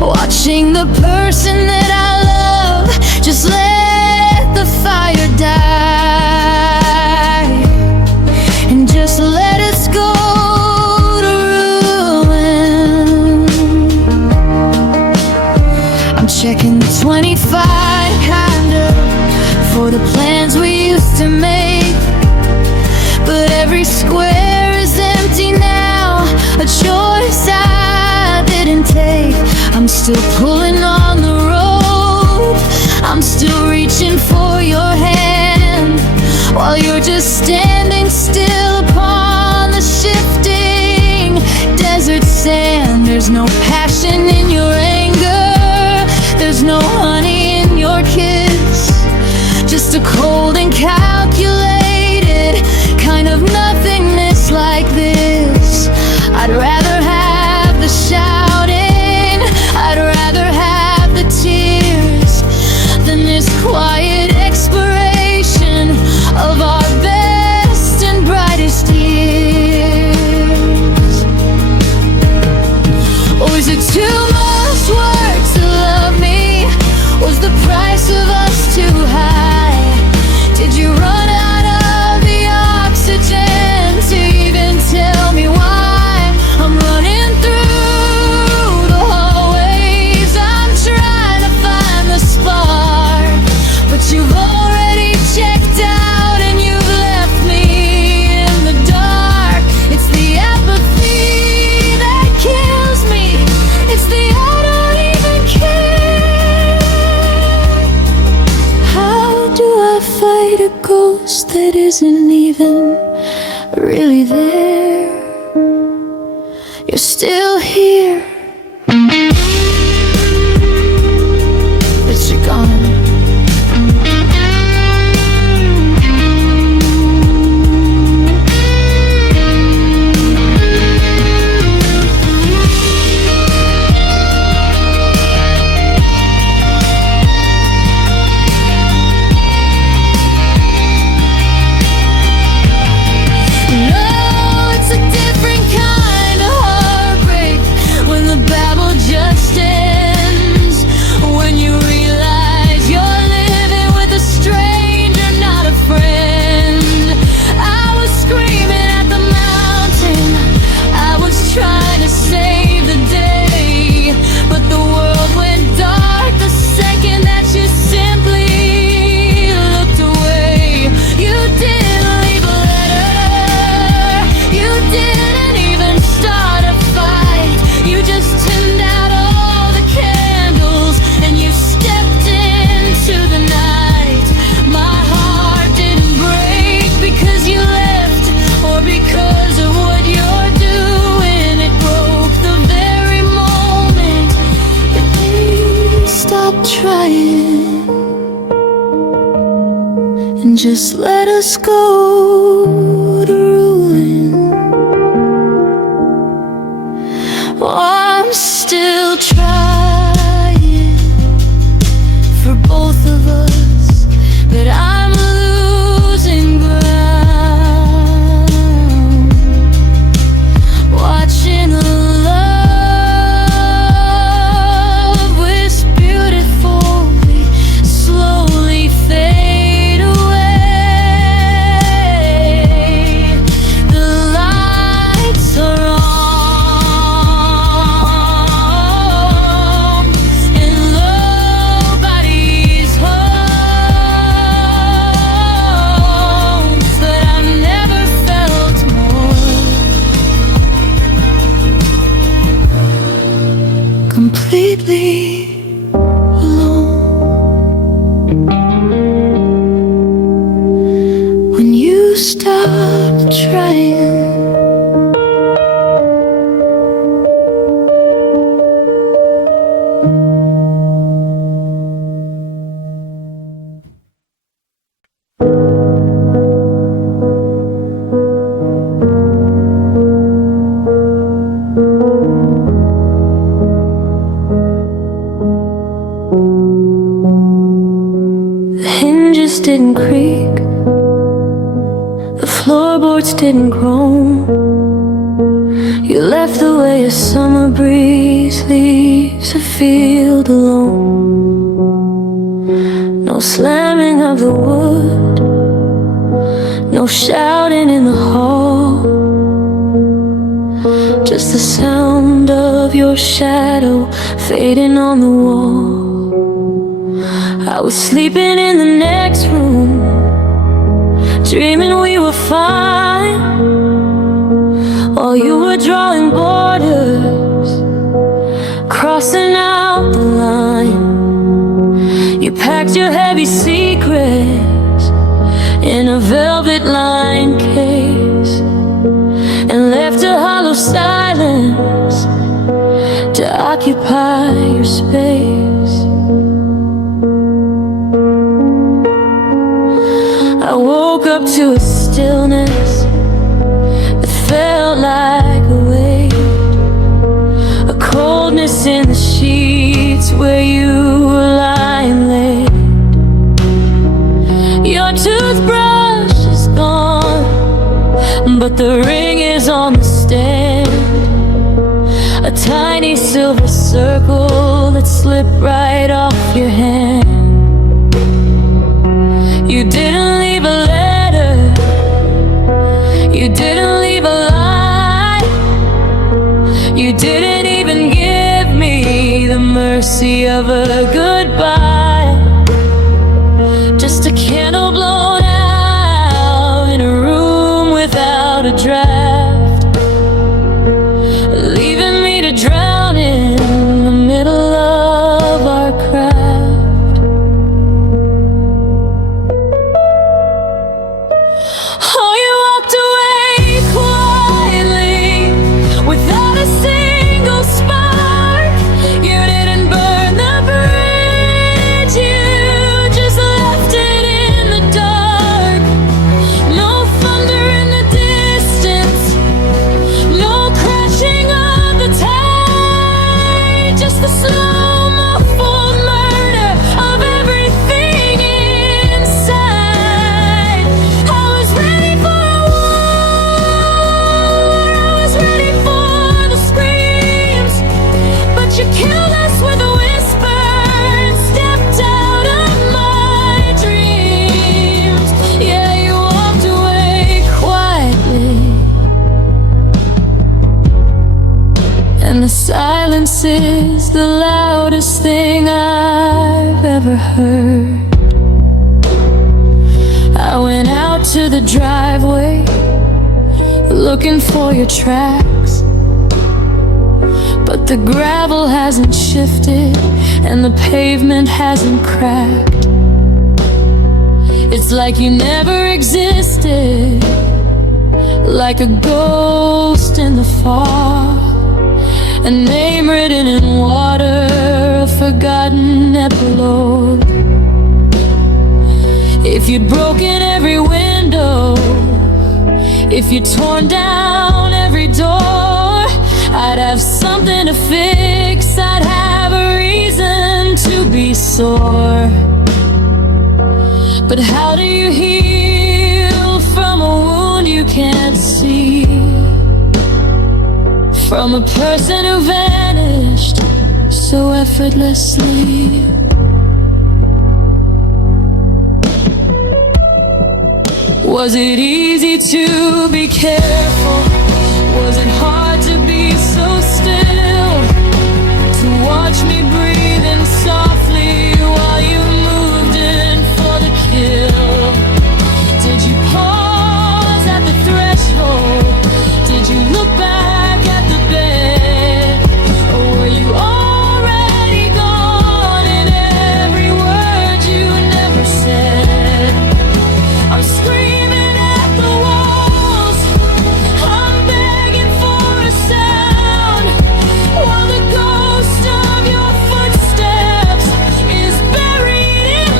watching the person that I love just let the fire die, and just let us go to ruin. I'm checking the 25 calendar for the plans we used to make, but every square is empty now, a choice I didn't take. I'm still pulling on the rope, I'm still reaching for your hand, while you're just standing still upon the shifting desert sand. There's no passion in your anger, there's no honey in your kiss, just a cold and calculated kind of nothingness like this. I'd rather have the shouting, I'd rather have the tears than this quiet expiration of our best and brightest years. Or is it too much work to love me? Was the price of us too high? Did you run out of the oxygen to even tell me why? I'm running through the hallways, I'm trying to find the spark, but you've already checked out and you've left me in the dark. It's the apathy that kills me, it's the I don't even care. How do I fight a ghost that isn't even really there? You're still here. just let us go to ruin. Oh, I'm still trying for both of us, but I'm losing ground, watching love was beautiful slowly fade away. The lights are on and nobody's home, but I've never felt more completely when you stop trying. The hinges didn't creak, the floorboards didn't groan. You left the way a summer breeze leaves a field alone. No slamming of the wood, no shouting in the hall, just the sound of your shadow fading on the wall. I was sleeping in the next room, dreaming we were fine, while you were drawing borders, crossing out the line. You packed your heavy secrets in a velvet lined case and left a hollow silence to occupy your space. I woke up to a stillness that felt like a weight, a coldness in the sheets where you were lying late. Your toothbrush is gone, but the ring is on the stand, a tiny silver circle that slipped right off your hand. You didn't leave a letter, you didn't leave a line, you didn't even give me the mercy of a goodbye. Just a candle blown out in a room without a draft, leaving me to drown in the middle of our craft. Oh, you walked away quietly without a single spark. You didn't burn the bridge, you just left it in the dark. No thunder in the distance, no crashing of the tide, just the slow muffled murder of everything inside. I was ready for a war, I was ready for the screams, but you killed us with a whisper and stepped out of my dreams. Yeah, you walked away quietly, and the silence is the loudest thing I've ever heard. I went out to the driveway looking for your tracks, but the gravel hasn't shifted and the pavement hasn't cracked. It's like you never existed, like a ghost in the fog, a name written in water, a forgotten epilogue. If you'd broken every window, if you'd torn down every door, I'd have something to fix, I'd have a reason to be sore. But how do you heal from a wound you can't see? From a person who vanished so effortlessly. Was it easy to be careful? Was it hard to be so still? To watch me breathing softly while you moved in for the kill? Did you pause at the threshold? Did you look back at the bed? Or were you already gone in every word you never said? I'm screaming at the walls, I'm begging for a sound, while the ghost of your footsteps is buried in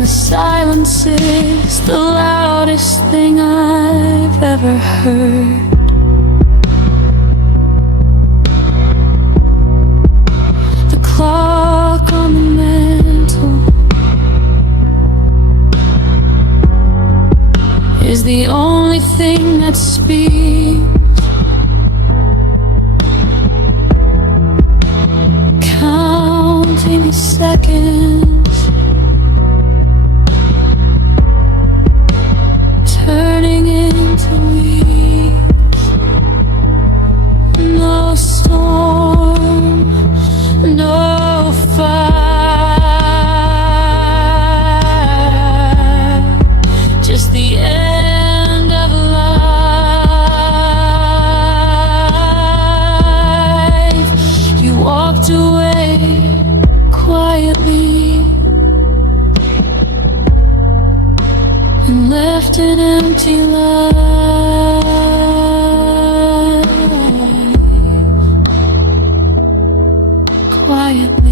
the silence is the loudest thing I've ever heard. The clock on the mantle is the only thing that speaks. Counting seconds, turning into weeks. No storm, no fire, just the end of life. You walked away quietly and left an empty life quietly.